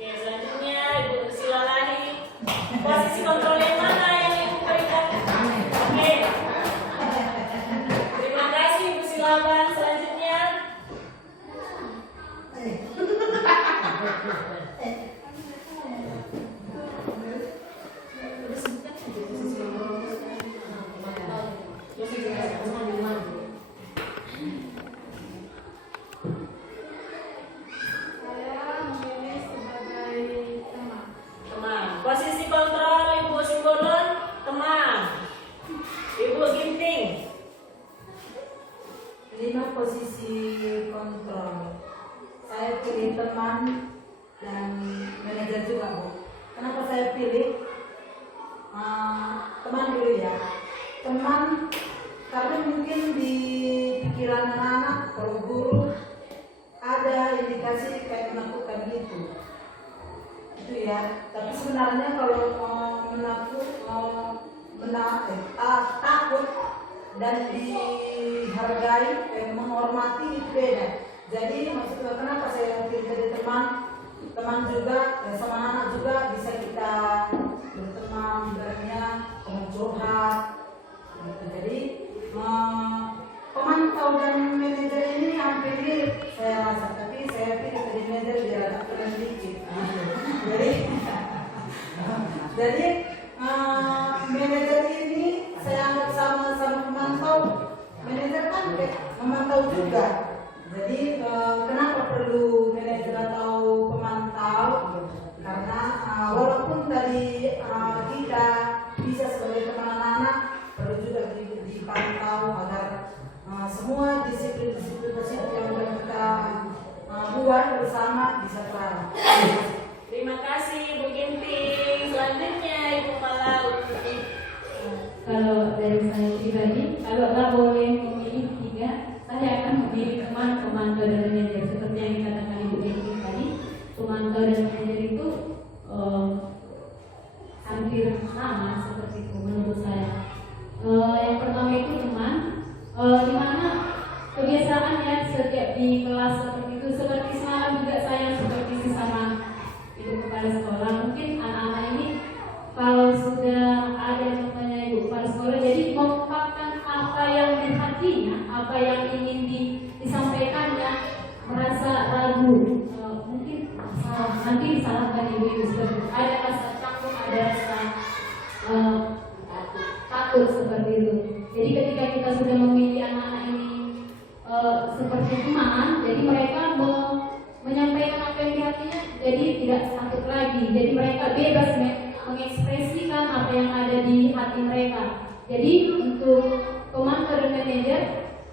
selanjutnya Ibu Silalahi, posisi kontrol yang mana yang Ibu berikan? Oke, terima kasih Ibu Silaban. Selanjutnya posisi kontrol Ibu Simbolon, teman. Ibu Ginting. Lima posisi kontrol. Saya pilih teman dan manajer juga Bu. Kenapa saya pilih teman dulu ya? Teman karena mungkin di pikiran anak-anak kalau guru ada indikasi kayak menakutkan gitu. Itu ya. Tapi sebenarnya kalau takut dan dihargai, menghormati itu beda. Jadi maksudnya kenapa saya pilih jadi teman juga sama anak juga bisa kita berteman, ibaratnya teman curhat. Gitu. Jadi pemantau dan manajer ini hampir mirip saya rasa, tapi saya pilih jadi manajer biar agak keren dikit. Jadi manajer ini saya anggap sama pemantau. Manajer kan memantau juga. Jadi kenapa perlu manajer atau pemantau? Karena walaupun tadi kita bisa sebagai teman anak-anak, perlu juga dipantau agar semua disiplin-disiplin tersebut yang sudah kita buat bersama bisa terang. Terima kasih Ibu Ginting. Selanjutnya Ibu Malau. Kalau dari saya pribadi, kalau nggak boleh memilih tiga, saya akan memilih teman, pemantau dan manajer. Seperti yang dikatakan Ibu Ginting tadi, pemantau dan manajer itu hampir sama seperti itu menurut saya. Yang pertama itu teman, di mana kebiasaan ya setiap di kelas seperti itu. Seperti semalam juga saya seperti sama Ibu Kepala Sekolah. Mungkin anak-anak ini kalau sudah ada namanya Ibu Kepala Sekolah, jadi mengungkapkan apa yang di hatinya, apa yang ingin disampaikannya, merasa ragu, mungkin nanti disalahkan ibu-ibu seperti itu. Ada rasa takut, ada rasa takut seperti itu. Jadi ketika kita sudah memilih anak-anak ini seperti teman, jadi mereka menyampaikan apa yang di hatinya, jadi tidak takut lagi. Jadi mereka bebas mengekspresikan apa yang ada di hati mereka. Jadi untuk pemantau dan manajer,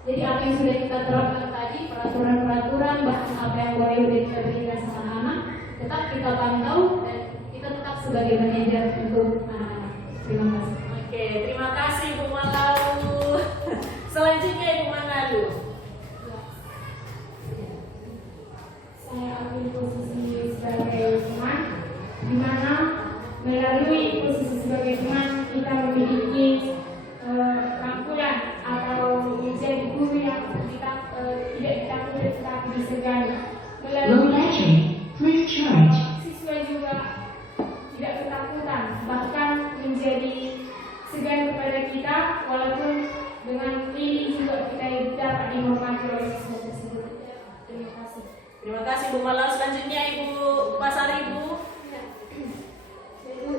jadi apa yang sudah kita terapkan tadi, peraturan-peraturan, bahkan apa yang boleh kita berikan sama anak, tetap kita pantau dan kita tetap sebagai manajer untuk anak-anak. Terima kasih. Oke, terima kasih Ibu Malau. Selanjutnya Ibu Manalu. Saya ambil posisi sebagai teman, di mana melalui posisi sebagai teman kita memiliki rangkulan atau menjadi guru yang kita tidak ditakuti tetapi disegani. Melalui siswa juga tidak ketakutan, bahkan menjadi segan kepada kita, walaupun dengan ini juga kita dapat dihormati oleh siswa tersebut. Terima kasih. Terima kasih Bu Malau. Selanjutnya Ibu Pasar Ibu.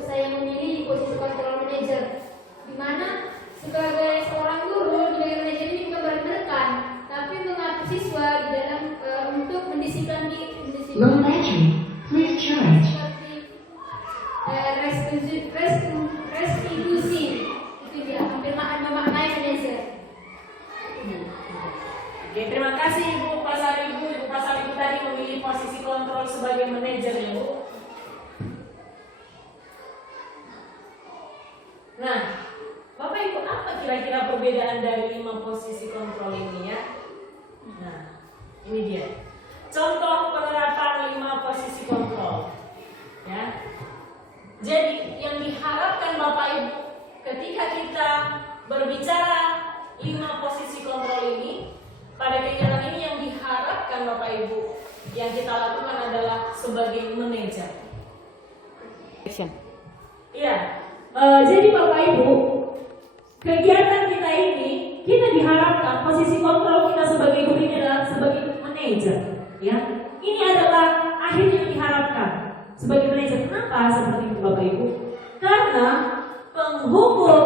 Saya memilih posisi kontrol manajer, di mana sebagai seorang guru, sebagai manajer ini bukan menekan, tapi mengatur siswa di dalam untuk mendisiplinkan seperti restitusi. Itu dia, hampir memaknai manajer. Oke, terima kasih Ibu Pasar Ibu. Ibu Pasar Ibu tadi memilih posisi kontrol sebagai manajer dia. Contoh penerapan 5 posisi kontrol. Ya. Jadi yang diharapkan Bapak Ibu ketika kita berbicara 5 posisi kontrol ini, pada kegiatan ini yang diharapkan Bapak Ibu yang kita lakukan adalah sebagai manajer. Iya. Jadi Bapak Ibu, kegiatan kita ini kita diharapkan posisi kontrol kita sebagai guru ini adalah sebagai manajer. Ya, ini adalah akhir yang diharapkan sebagai manajer. Kenapa seperti itu Bapak Ibu? Karena penghukum,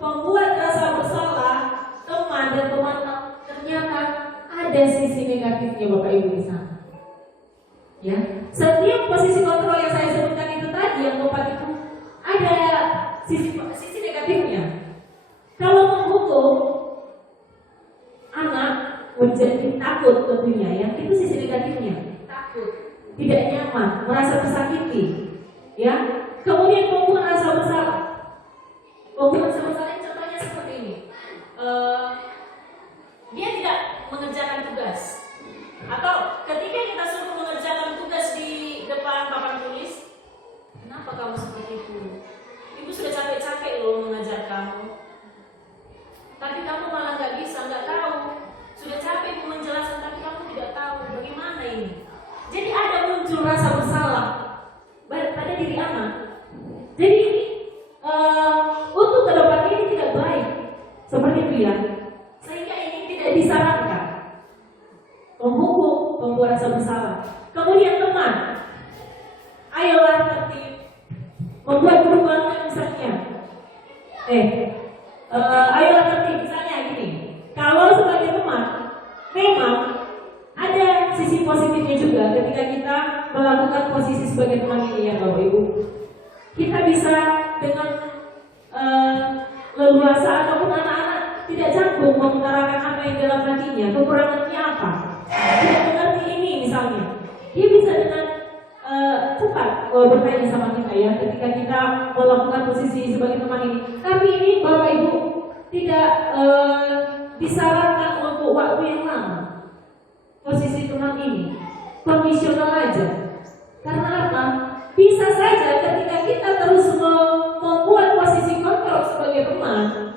pembuat rasa bersalah, teman dan pemantau ternyata ada sisi negatifnya Bapak Ibu di sana. Ya, setiap posisi kontrol yang saya sebutkan itu tadi yang keempat itu ada sisi negatifnya. Kalau menghukum anak menjadi takut tentunya ya, itu sisi negatifnya, takut, tidak nyaman, merasa tersakiti, ya. Kemudian pembuat rasa bersalah, pembuat rasa bersalah contohnya seperti ini, dia tidak mengerjakan tugas, atau ketika kita suruh mengerjakan tugas di depan papan tulis, kenapa kamu seperti itu? Ibu sudah capek-capek loh mengajar kamu, tapi kamu malah nggak bisa, nggak tahu. Sudah capek Ibu menjelaskan, tapi kamu tidak tahu bagaimana ini. Jadi ada muncul rasa bersalah pada diri anak. Jadi untuk ke depan ini tidak baik seperti itu ya. Sehingga ini tidak disarankan. Menghukum, membuat rasa bersalah. Kemudian teman, ayolah tertib, membuat perubahan misalnya. Ayolah tertib misalnya gini. Kalau sebagai teman, memang ada sisi positifnya juga ketika kita melakukan posisi sebagai teman ini ya Bapak Ibu. Kita bisa dengan leluasa ataupun anak-anak tidak canggung mengutarakan apa yang dalam hatinya, kekurangannya apa. Tidak mengerti ini misalnya, dia bisa dengan cepat bertanya sama kita ya ketika kita melakukan posisi sebagai teman ini. Tapi ini Bapak Ibu tidak disarankan untuk waktu yang lama. Posisi teman ini kondisional aja. Karena apa? Bisa saja ketika kita terus membuat posisi kontrol sebagai teman,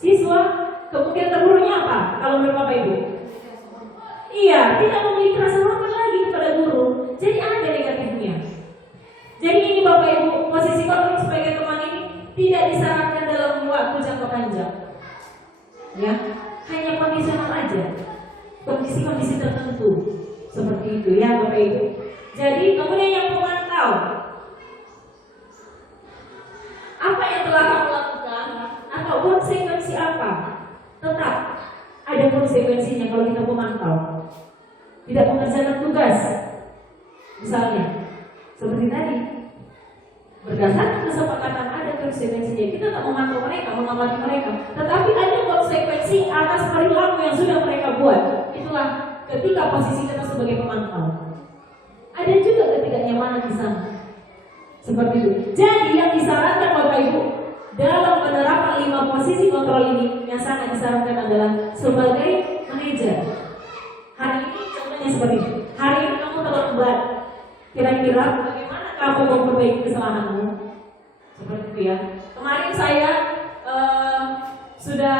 siswa kemudian terburuknya apa? Kalau menurut Bapak Ibu? Iya, tidak memiliki rasa hormat lagi kepada guru. Jadi ada negatifnya. Jadi ini Bapak Ibu, posisi kontrol sebagai teman ini tidak disarankan dalam waktu jangka panjang. Ya, hanya kondisional aja, kondisi-kondisi tertentu seperti itu ya Bapak Ibu. Jadi kemudian yang memantau, apa yang telah kamu lakukan atau konsekuensi apa? Tetap ada konsekuensinya kalau kita memantau. Tidak mengerjakan tugas, misalnya seperti tadi, berdasarkan kesepakatan ada konsekuensinya. Kita tak memantau mereka, mengamati mereka, tetapi ada konsekuensi atas perilaku yang sudah mereka buat. Itulah ketika posisi kita sebagai pemantau. Ada juga ketidaknyamanan di sana, seperti itu. Jadi yang disarankan Bapak Ibu dalam penerapan 5 posisi kontrol ini, yang sangat disarankan adalah sebagai manajer. Hari ini contohnya seperti itu. Hari ini kamu terlambat. Kira-kira bagaimana kamu memperbaiki kesalahanmu? Seperti itu ya. Kemarin saya sudah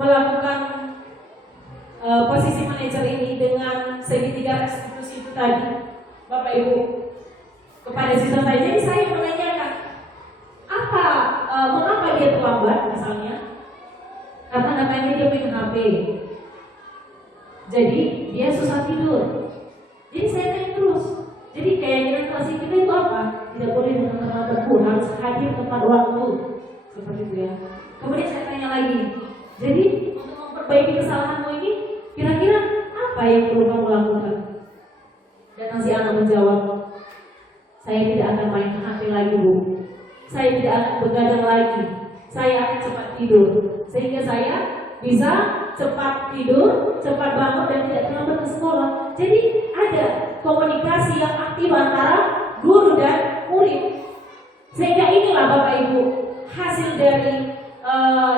melakukan posisi manajer ini dengan segitiga restitusi itu tadi, Bapak Ibu, kepada siswa saya. Jadi saya menanyakan mengapa dia terlambat misalnya, karena katanya dia main HP, jadi dia susah tidur. Jadi saya tanya terus, jadi keyakinan klasik kita itu apa? Tidak boleh dengan terlambat, harus hadir tepat waktu, seperti itu ya. Kemudian saya tanya lagi, jadi untuk memperbaiki kesalahanmu ini, kira-kira apa yang perlu kamu lakukan? Dan si anak menjawab, saya tidak akan main HP lagi Bu, saya tidak akan begadang lagi, saya akan cepat tidur, sehingga saya bisa cepat tidur, cepat bangun dan tidak terlambat ke sekolah. Jadi ada komunikasi yang aktif antara guru dan murid, sehingga inilah Bapak Ibu hasil dari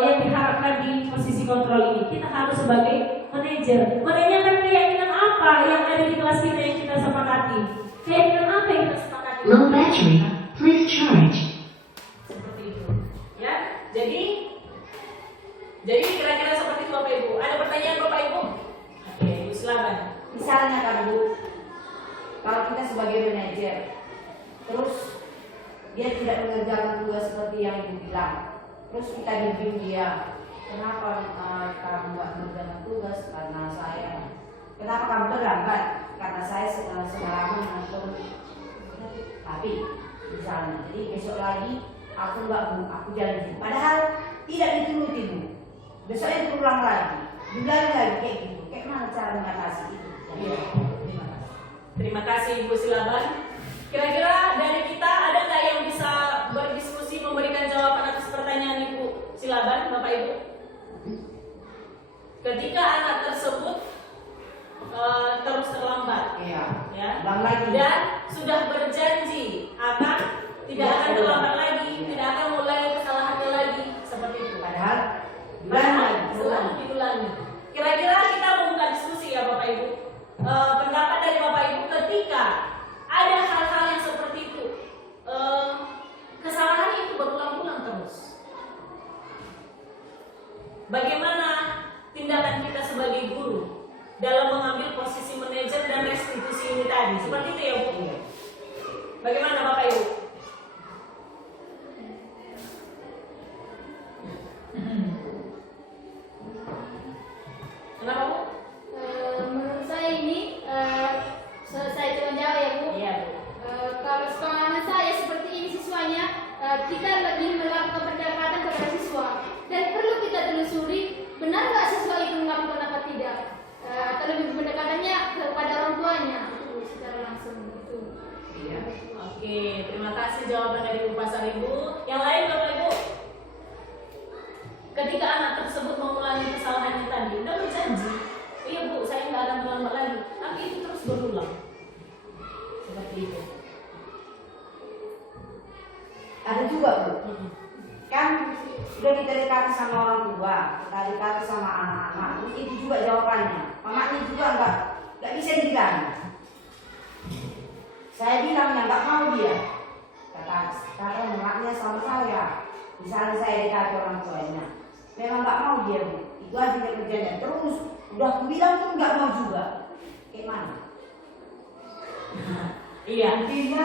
yang diharapkan di posisi kontrol ini. Kita harus sebagai manajer menanyakan keyakinan apa apa yang ada di kelas kita yang kita sepakati? Keyakinan apa yang kita sepakati? Low battery. Please charge. Seperti itu. Ya, jadi kira-kira seperti itu Bapak Ibu. Ada pertanyaan Bapak Ibu? Oke, Ibu silakan. Misalnya kan Bu, kalau kita sebagai manajer, terus dia tidak mengerjakan tugas seperti yang Ibu bilang, terus kita bimbing dia, kenapa kamu nggak mengerjakan tugas? Karena saya. Kenapa kamu terlambat? Karena saya semalaman nonton tapi misalnya, jadi besok lagi aku nggak Bu, aku janji. Padahal tidak dituruti Bu. Besoknya diulang lagi, diulang lagi kayak gitu. Kayak mana cara mengatasi itu? Iya. Terima kasih Ibu Silaban. Kira-kira dari kita ada nggak yang bisa berdiskusi memberikan jawaban atas pertanyaan Ibu Silaban, Bapak Ibu? Ketika anak tersebut terus terlambat, Iya. ya, Ulang lagi. dan sudah berjanji akan tidak akan terlambat lagi, tidak akan mulai kesalahannya lagi, seperti itu. Padahal diulang lagi. Selalu diulangi. Kira-kira kita membuka diskusi ya Bapak Ibu. Pendapat dari Bapak Ibu ketika ada hal-hal yang seperti itu, kesalahan itu berulang-ulang terus. Bagaimana tindakan kita sebagai guru dalam mengambil posisi manajer dan restitusi ini tadi? Seperti itu ya Bu. Bagaimana Bapak Ibu? Kenapa Bu? Menurut saya ini saya coba jawab ya Bu. Iya Bu. Kalau sekolah saya seperti ini siswanya, kita lebih melakukan pendekatan kepada siswa dan perlu kita telusuri benar nggak siswa itu melakukan apa tidak, atau lebih pendekatannya kepada orang tuanya itu secara langsung gitu. Iya. Oke, terima kasih jawaban dari Bu Pasar Ibu. Yang lain Bapak Ibu? Ketika anak tersebut mengulangi kesalahannya tadi, udah berjanji, iya Bu, saya nggak akan terlambat lagi, tapi itu terus berulang. Seperti itu. Ada juga Bu. Kan sudah kita dekati sama orang tua, kita dekati sama anak-anak, terus itu juga jawabannya. Mamanya juga nggak bisa dibilang. Saya bilang yang nggak mau dia. Kata mamanya sama saya. Misalnya saya dekati orang tuanya, memang nggak mau dia Bu. Itu aja dia kerjanya. Terus udah aku bilang pun nggak mau juga. Kayak mana? Iya. Intinya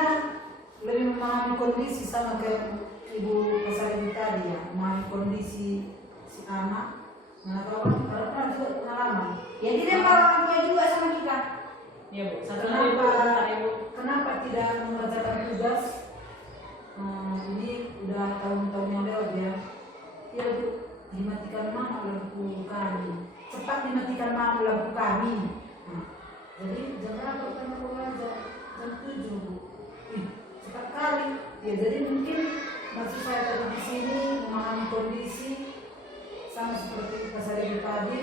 lebih memahami kondisi sama kayak Ibu Pasar Ibu tadi ya, memahami kondisi si anak. Nah, kalau kan juga pengalaman. Ya dilempar orang tua juga sama kita. Iya Bu. Satu lagi Bu, bentar ya Bu. Kenapa tidak mengerjakan tugas? Ini udah tahun-tahun yang lewat ya. Ya Bu, dimatikan mama lampu kami. Cepat dimatikan mama lampu kami. Nah, jadi jam berapa kan mau belajar? Jam 7 Bu. Cepat kali. Ya jadi mungkin maksud saya tadi di sini memahami kondisi sama seperti Pasar Ibu tadi,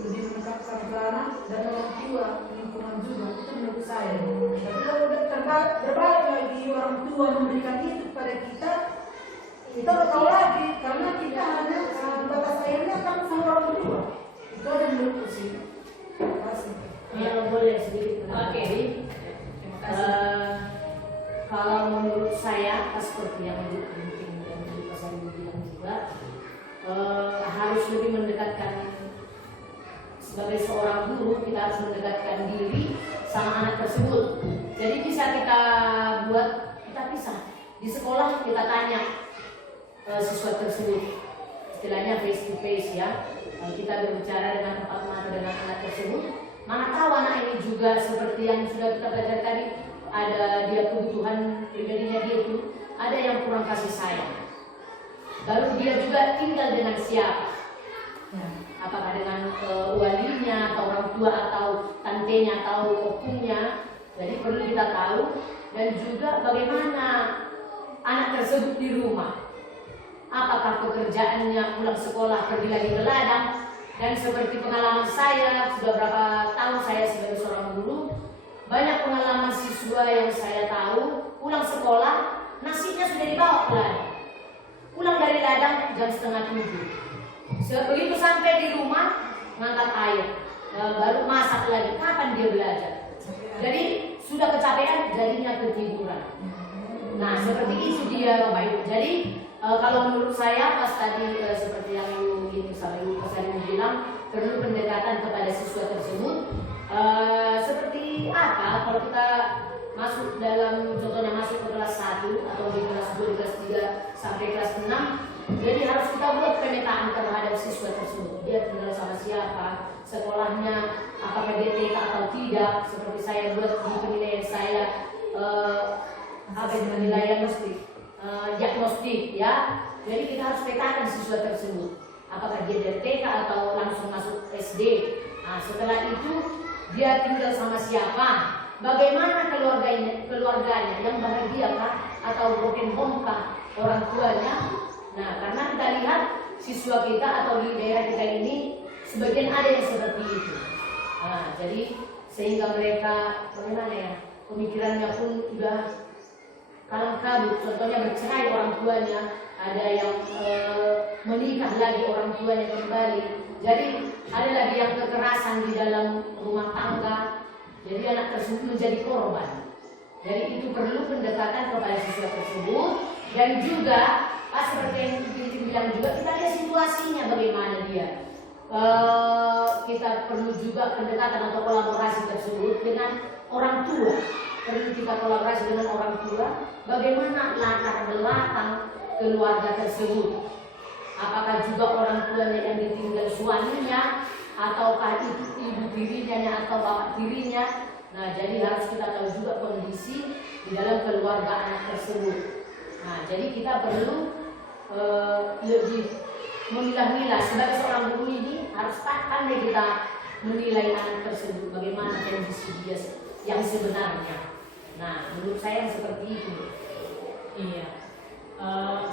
lebih menekatkan ke anak dan orang tua, lingkungan juga, itu menurut saya. Tapi kalau udah terbalik lagi orang tua memberikan itu kepada kita udah tahu lagi, karena kita hanya di batas akhirnya kan sama orang tua. Itu aja menurutku sih. Terima kasih. Ya, boleh sedikit. Oke. Terima kasih. Kalau menurut saya, seperti yang mungkin dari Pasar Ibu bilang juga, harus lebih mendekatkan, sebagai seorang guru kita harus mendekatkan diri sama anak tersebut. Jadi bisa kita pisah. Di sekolah kita tanya siswa tersebut, istilahnya face to face ya. Kita berbicara dengan tempat mata dengan anak tersebut. Mana tahu anak ini juga seperti yang sudah kita belajar tadi, ada dia kebutuhan pribadinya dia itu, ada yang kurang kasih sayang. Lalu dia juga tinggal dengan siapa? Apakah dengan walinya atau orang tua atau tantenya atau opungnya? Jadi perlu kita tahu, dan juga bagaimana anak tersebut di rumah. Apakah pekerjaannya pulang sekolah pergi lagi ke ladang? Dan seperti pengalaman saya, sudah berapa tahun saya sebagai seorang guru, banyak pengalaman siswa yang saya tahu pulang sekolah nasinya sudah dibawa ke ladang. Pulang dari ladang jam 6:30. Begitu sampai di rumah ngangkat air, baru masak lagi, kapan dia belajar? Jadi sudah kecapean, jadinya ketiduran. Nah seperti itu dia Bapak Ibu. Jadi kalau menurut saya pas tadi seperti yang Ibu sama Ibu Pasaribu bilang, perlu pendekatan kepada siswa tersebut. Seperti apa kalau kita masuk dalam, contohnya masuk ke kelas 1 atau di kelas 2, di kelas 3 sampai kelas 6, jadi harus kita buat pemetaan terhadap siswa tersebut. Dia tinggal sama siapa, sekolahnya apakah dia TK atau tidak. Seperti saya buat di penilaian saya penilaian diagnostik ya. Jadi kita harus petakan siswa tersebut, apakah dia dari TK atau langsung masuk SD. Nah, setelah itu dia tinggal sama siapa, bagaimana keluarganya yang bahagia kah atau broken home kah orang tuanya. Nah karena kita lihat siswa kita atau di daerah kita ini sebagian ada yang seperti itu. Nah, jadi sehingga mereka bagaimana ya, pemikirannya pun udah kalang kabut. Contohnya bercerai orang tuanya, ada yang menikah lagi orang tuanya kembali. Jadi ada lagi yang kekerasan di dalam rumah tangga. Jadi anak tersebut menjadi korban. Jadi itu perlu pendekatan kepada siswa tersebut. Dan juga seperti yang bilang juga, kita lihat situasinya bagaimana dia. Kita perlu juga pendekatan atau kolaborasi tersebut dengan orang tua. Perlu kita kolaborasi dengan orang tua, bagaimana latar belakang keluarga tersebut. Apakah juga orang tuanya yang ditinggal suaminya, ataukah itu ibu tirinya atau bapak tirinya. Nah jadi harus kita tahu juga kondisi di dalam keluarga anak tersebut. Nah jadi kita perlu lebih memilah-milah. Sebagai seorang guru ini harus pandai kita menilai anak tersebut, bagaimana kondisi dia yang sebenarnya. Nah menurut saya seperti itu. Iya.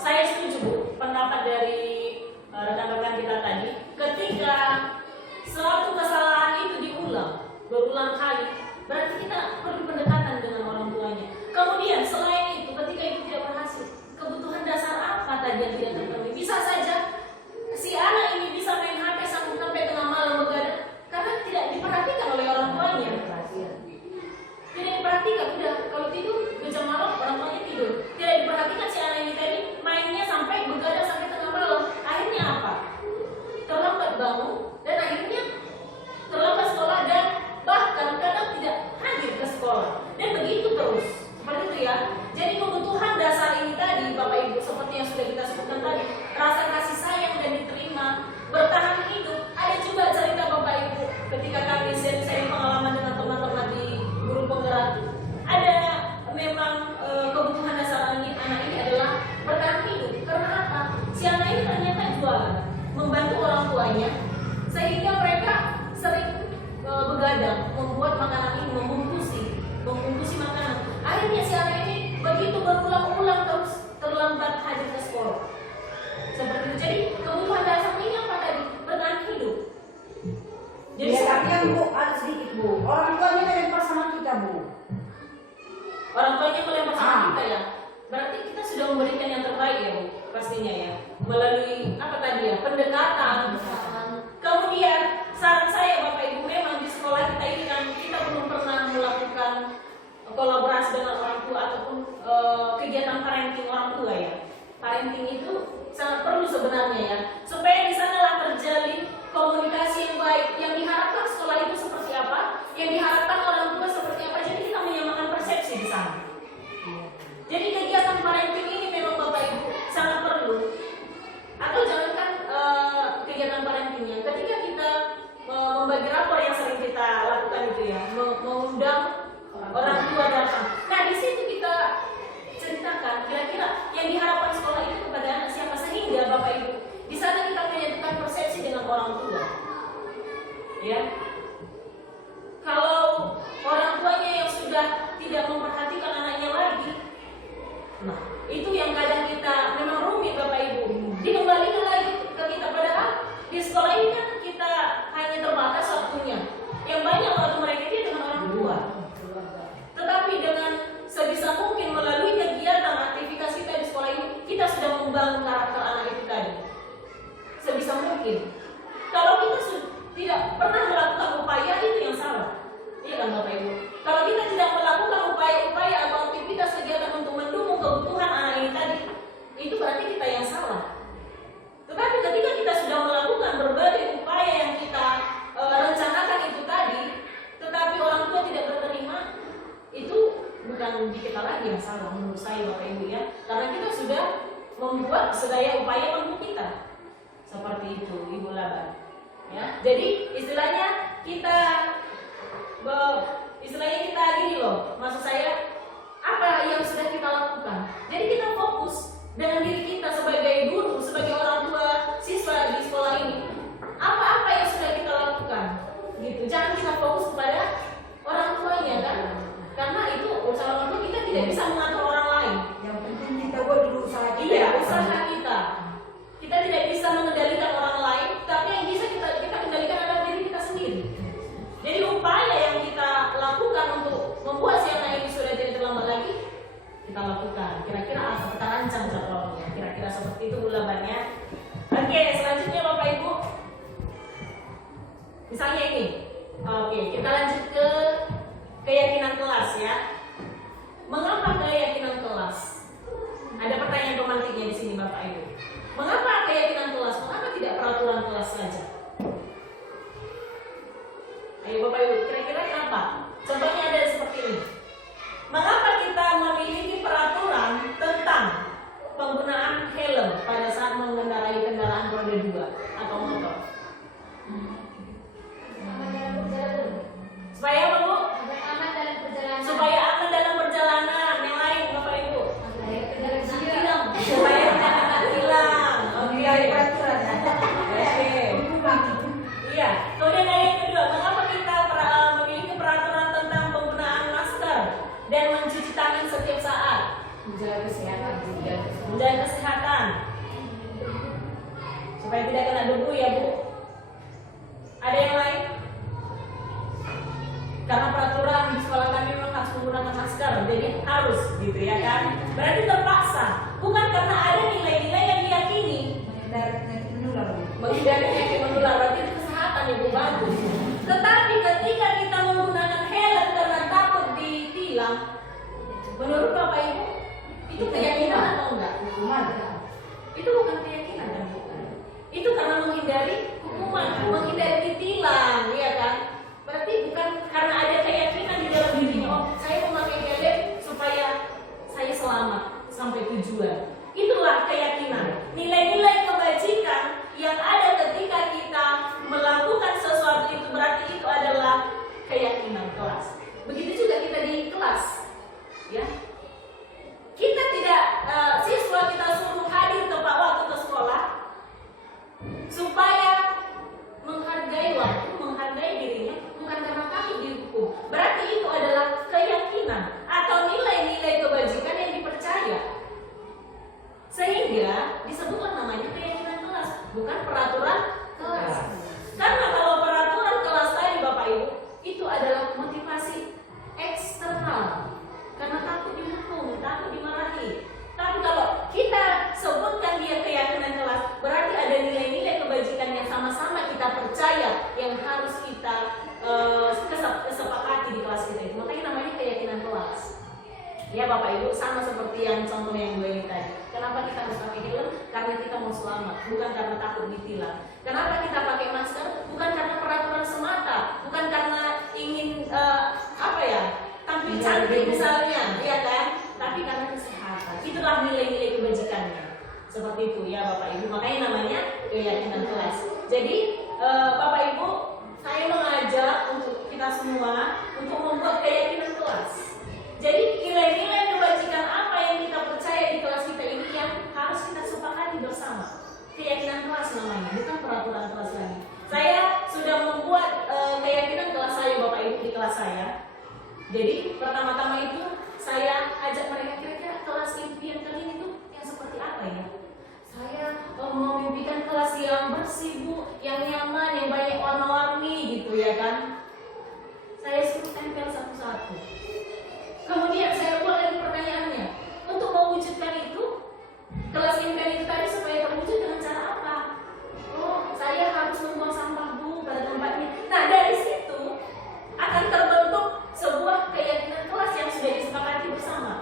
Saya setuju Bu, pendapat dari rekan-rekan kita tadi. Ketika suatu kesalahan itu diulang berulang kali, berarti kita perlu pendekatan dengan orang tuanya. Kemudian selain itu, ketika itu tidak berhasil, kebutuhan dasar apa tadi yang tidak terpenuhi? Bisa saja si anak ini bisa main HP sampai tengah malam begadang karena tidak diperhatikan oleh orang tuanya. Tidak diperhatikan, udah kalau tidur ke jam malam orang tuanya tidur. Tidak diperhatikan si anak ini tadi mainnya sampai begadang sampai tengah malam. Akhirnya apa? Terlambat bangun dan akhirnya terlambat sekolah dan bahkan kadang tidak hadir ke sekolah. Dan begitu terus. Seperti itu ya. Jadi kebutuhan dasar ini tadi Bapak Ibu seperti yang sudah kita sebutkan tadi, rasa kasih sayang dan diterima, bertahan hidup. Ada juga cerita Bapak Ibu ketika kami sharing pengalaman dengan teman-teman di guru penggerak. Ada memang kebutuhan dasar anak ini adalah bertahan hidup. Karena apa? Si anak ini ternyata jualan, membantu orang tuanya, sehingga mereka sering begadang, membuat makanan ini, membungkusi makanan. Akhirnya si anak ini begitu berulang-ulang terus terlambat hadir ke sekolah. Seperti itu. Jadi kebutuhan dasar ini apa tadi? Bertahan hidup. Jadi Ya, tapi yang Bu, ada sedikit Bu, orang tuanya melempar sama kita Bu. orang tuanya melempar sama kita ya. Berarti kita sudah memberikan yang terbaik ya Bu, pastinya ya. Melalui apa tadi ya? Pendekatan. Kemudian saran saya Bapak Ibu, memang di sekolah kita ini kan kita belum pernah melakukan kolaborasi dengan orang tua ataupun kegiatan parenting orang tua ya. Parenting itu sangat perlu sebenarnya ya, supaya di sanalah terjalin komunikasi yang baik. Yang diharapkan sekolah itu seperti apa, yang diharapkan orang tua seperti apa. Jadi kita menyamakan persepsi di sana. Jadi kegiatan parenting ini memang Bapak Ibu sangat perlu. Atau jangankan kegiatan parentingnya, ketika kita membagi rapor yang sering kita lakukan itu ya, mengundang orang tua datang. Nah di situ kita ceritakan kira-kira yang diharapkan sekolah itu kepada anak siapa, sehingga Bapak Ibu di saat di kita lagi yang salah menurut saya Bapak Ibu ya, karena kita sudah membuat sedaya upaya untuk kita seperti itu Ibu Laban ya. Jadi istilahnya kita gini loh, maksud saya apa yang sudah kita lakukan. Jadi kita fokus dengan diri kita sebagai guru, sebagai orang tua siswa di sekolah ini. Apa-apa yang sudah kita lakukan, gitu. Jangan kita fokus kepada orang tuanya kan, karena itu usaha orang tua kita tidak bisa mengatur orang lain. Yang penting kita buat dulu usaha kita. Iya, usaha kita. Kita tidak bisa mengendalikan orang lain, tapi yang bisa kita kendalikan adalah diri kita sendiri. Jadi upaya yang kita lakukan untuk membuat si anak ini sudah jadi terlambat lagi, kita lakukan. Kira-kira apa? Kita rancang jadwalnya. Kira-kira seperti itu ulabannya. Oke, selanjutnya Bapak Ibu. Misalnya ini. Oke, kita lanjut ke keyakinan kelas ya. Mengapa keyakinan kelas? Ada pertanyaan romantiknya di sini Bapak Ibu. Mengapa keyakinan kelas? Mengapa tidak peraturan kelas saja? Ayo Bapak Ibu, kira-kira kenapa? Contohnya ada seperti ini. Mengapa kita memiliki peraturan tentang penggunaan helm pada saat mengendarai kendaraan roda 2 atau motor? Supaya apa Bu? aman dalam perjalanan. Supaya aman dalam perjalanan. Yang lain Bapak Ibu? Supaya jangan hilang. Oke. Peraturan. Oke. Iya. Kemudian ada yang kedua, mengapa kita memiliki peraturan tentang penggunaan masker dan mencuci tangan setiap saat? Menjaga kesehatan juga. Menjaga kesehatan. Supaya tidak kena debu ya Bu. Ada yang lain? Karena peraturan di sekolah kami memang harus menggunakan masker, jadi harus gitu ya kan? Berarti terpaksa, bukan karena ada nilai-nilai yang diyakini. Menghindari penyakit menular. Menghindari penyakit menular, berarti itu kesehatan ya Bu, bagus. Tetapi ketika kita menggunakan helm karena takut ditilang, menurut Bapak Ibu, itu keyakinan atau enggak? Hukuman. Itu bukan keyakinan kan Bu? Itu karena menghindari hukuman, menghindari ditilang, ya kan? Berarti bukan karena ada keyakinan di dalam dirinya, oh saya memakai helm supaya saya selamat sampai tujuan. Itulah keyakinan, nilai-nilai kebajikan yang ada ketika kita melakukan sesuatu itu, berarti itu adalah keyakinan kelas. Begitu juga kita di kelas, ya. Kita tidak siswa kita suruh hadir tepat waktu ke sekolah supaya menghargai waktu, menghargai dirinya, bukan karena takut dihukum. Berarti itu adalah keyakinan atau nilai-nilai kebajikan yang dipercaya. Sehingga disebutlah namanya keyakinan kelas, bukan peraturan kelas. Karena kalau peraturan kelas tadi Bapak Ibu, itu adalah motivasi eksternal. Karena takut dihukum, takut dimarahi. Tapi kalau kita sebutkan dia keyakinan kelas, berarti ada nilai-nilai kebajikan yang sama-sama kita percaya, yang harus kita kesepakati di kelas kita itu. Makanya namanya keyakinan kelas. Ya Bapak Ibu, sama seperti yang contoh yang gue ini tadi. Kenapa kita harus pakai helm? Karena kita mau selamat, bukan karena takut ditilang. Kenapa kita pakai masker? Bukan karena peraturan semata, bukan karena ingin tampil cantik misalnya, ya kan? Tapi karena kesehatan. Itulah nilai-nilai kebajikannya. Seperti itu ya Bapak Ibu. Makanya namanya keyakinan kelas. Jadi Bapak Ibu, saya mengajak untuk kita semua untuk membuat keyakinan kelas. Jadi nilai-nilai kebajikan apa yang kita percaya di kelas kita ini yang harus kita sepakati bersama. Keyakinan kelas namanya, bukan peraturan kelas lagi. Saya sudah membuat keyakinan kelas saya Bapak Ibu di kelas saya. Jadi pertama-tama itu saya ajak mereka, kira-kira kelas impian kalian itu yang seperti apa ya? Saya mau mimpikan kelas yang bersih Bu, yang nyaman, yang banyak warna-warni gitu ya kan. Saya suruh tempel satu-satu. Kemudian saya buat lagi pertanyaannya, untuk mewujudkan itu, kelas impian itu tadi supaya terwujud dengan cara apa? Oh, saya harus membuang sampah Bu pada tempatnya. Nah dari situ akan terbentuk sebuah keyakinan kelas yang sudah disepakati bersama.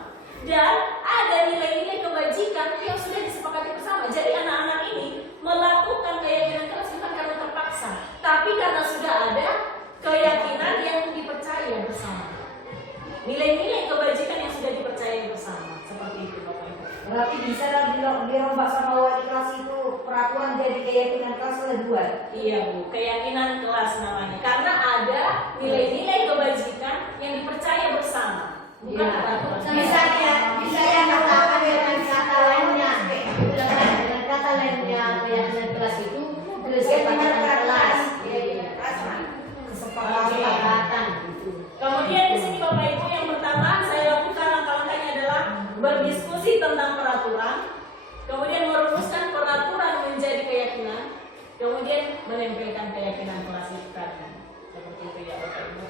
Dan ada nilai-nilai kebajikan yang sudah disepakati bersama. Jadi anak-anak ini melakukan keyakinan kelas bukan karena terpaksa, tapi karena sudah ada keyakinan yang dipercaya bersama. Nilai-nilai kebajikan yang sudah Berarti bisa lah dirombak sama wali kelas itu peraturan jadi keyakinan kelas dibuat. Iya Bu, keyakinan kelas namanya. Karena ada nilai-nilai kebajikan yang dipercaya bersama, bukan Iya. peraturan. Misalnya katakan dengan kata lainnya, dengan kata lainnya keyakinan kelas itu kesepakatan kelas, kesepakatan. Kemudian di sini Bapak Ibu yang pertama saya lakukan langkah-langkahnya adalah berdiskusi tentang peraturan, kemudian merumuskan peraturan menjadi keyakinan, kemudian menempelkan keyakinan kelas itu tadi. Seperti itu ya Bapak Ibu.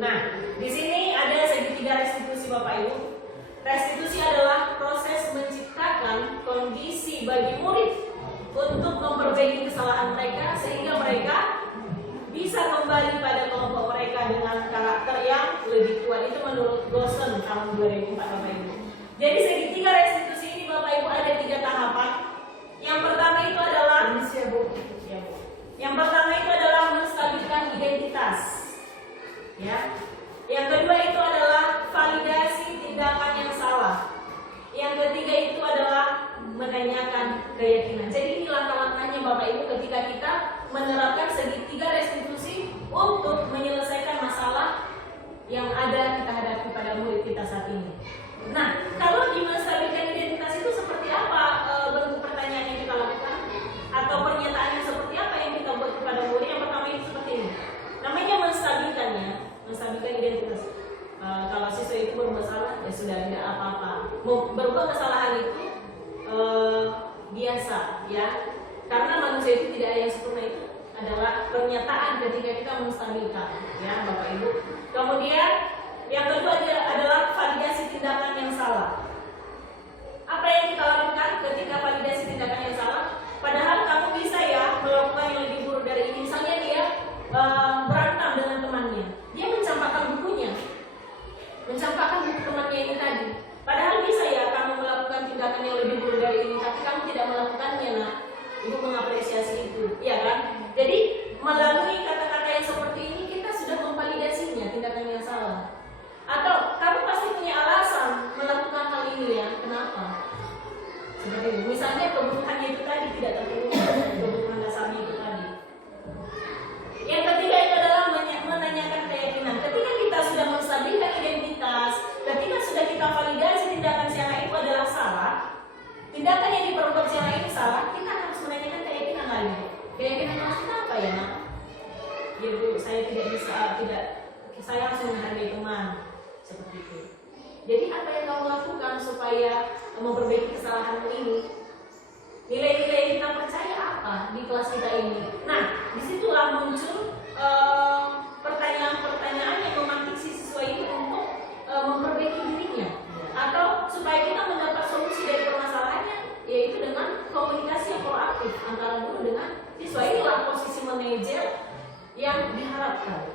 Nah, di sini ada segitiga restitusi Bapak Ibu. Restitusi adalah proses menciptakan kondisi bagi murid untuk memperbaiki kesalahan mereka sehingga mereka bisa kembali pada kelompok mereka dengan karakter yang lebih kuat. Itu menurut Gosen tahun 2004 Bapak Ibu. Jadi segitiga restitusi ini Bapak Ibu ada 3 tahapan. Yang pertama itu adalah Yang pertama itu adalah menstabilkan identitas. Ya. Yang kedua itu adalah validasi tindakan yang salah. Yang ketiga itu adalah menanyakan keyakinan. Jadi ini langkah-langkahnya Bapak Ibu ketika kita menerapkan segitiga restitusi untuk menyelesaikan masalah yang ada kita hadapi pada murid kita saat ini. Nah, kalau di menstabilkan identitas itu seperti apa bentuk pertanyaan yang kita lakukan atau pernyataan yang seperti apa yang kita buat kepada murid? Yang pertama itu seperti ini. Namanya menstabilkannya, menstabilkan identitas. Kalau siswa itu bermasalah ya sudah tidak apa-apa. Berbuat kesalahan itu biasa ya. Karena manusia itu tidak ada yang sempurna, itu adalah pernyataan ketika kita menstabilkan ya Bapak Ibu. Kemudian yang kedua adalah validasi tindakan yang salah. Apa yang kita lakukan ketika validasi tindakan yang salah? Padahal kamu bisa ya melakukan yang lebih buruk dari ini. Misalnya dia berantem dengan temannya, dia mencampakkan buku temannya ini tadi. Padahal bisa ya kamu melakukan tindakan yang lebih buruk dari ini, tapi kamu tidak melakukannya, nak. Ibu mengapresiasi itu, ya kan? Jadi melalui kata-kata yang seperti ini kita sudah memvalidasinya tindakan yang salah. Atau kamu pasti punya alasan melakukan hal ini ya, kenapa? Seperti itu. Misalnya kebutuhannya itu tadi tidak terpenuhi, kebutuhan dasarnya itu tadi. Yang ketiga itu adalah menanyakan keyakinan. Ketika kita sudah menstabilkan identitas, ketika sudah kita validasi tindakan si anak itu adalah salah, tindakan yang diperbuat si anak ini salah, kita harus menanyakan keyakinan lagi. Keyakinan maksudnya apa ya, nak? Ya Bu, saya saya harus menghargai teman. Seperti itu. Jadi apa yang kamu lakukan supaya memperbaiki kesalahanmu ini? Nilai-nilai yang kita percaya apa di kelas kita ini? Nah, disitulah muncul pertanyaan-pertanyaan yang memantik si siswa ini untuk memperbaiki dirinya, atau supaya kita mendapat solusi dari permasalahannya, yaitu dengan komunikasi yang proaktif antara guru dengan siswa. Inilah posisi manajer yang diharapkan.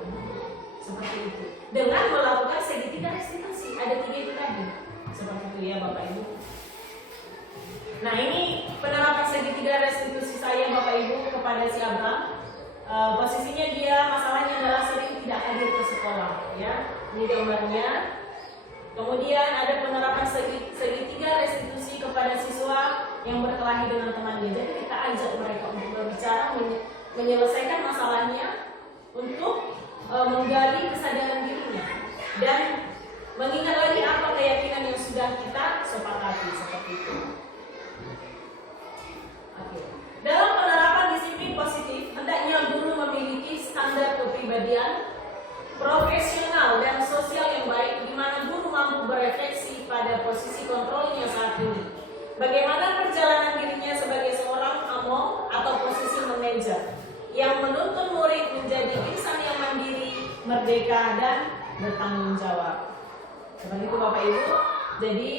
Seperti itu. Dengan melakukan segitiga restitusi, ada 3 itu tadi. Seperti itu ya Bapak Ibu. Nah, ini penerapan segitiga restitusi saya Bapak Ibu kepada si Abram. Posisinya dia masalahnya adalah sering tidak hadir ke sekolah, ya. Ini gambarnya. Kemudian ada penerapan segitiga restitusi kepada siswa yang berkelahi dengan temannya. Jadi kita ajak mereka untuk berbicara, menyelesaikan masalahnya, untuk menggali kesadaran dirinya dan mengingat lagi apa keyakinan yang sudah kita sepakati. Seperti itu. Oke. Dalam penerapan disiplin positif, hendaknya guru memiliki standar kepribadian profesional dan sosial yang baik, di mana guru mampu berefleksi pada posisi kontrolnya saat ini. Bagaimana perjalanan dirinya sebagai seorang among atau posisi manajer yang menuntun murid menjadi insan yang mandiri, merdeka, dan bertanggung jawab. Seperti itu Bapak Ibu. Jadi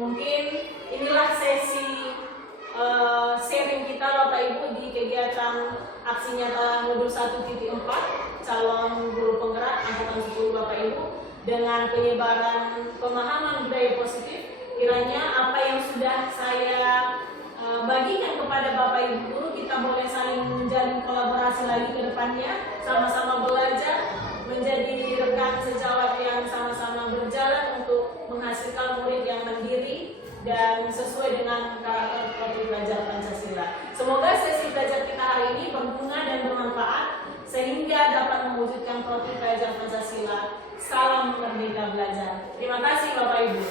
mungkin inilah sesi sharing kita Bapak Ibu di kegiatan aksi nyata modul 1.4 calon guru penggerak angkatan 10 Bapak Ibu, dengan penyebaran pemahaman budaya positif. Kiranya apa yang sudah saya bagikan kepada Bapak Ibu guru, kita boleh saling menjalin kolaborasi lagi ke depannya, sama-sama belajar, menjadi rekan sejawat yang sama-sama berjalan untuk menghasilkan murid yang mandiri dan sesuai dengan karakter profil belajar Pancasila. Semoga sesi belajar kita hari ini berguna dan bermanfaat sehingga dapat mewujudkan profil belajar Pancasila. Salam Merdeka Belajar. Terima kasih Bapak Ibu.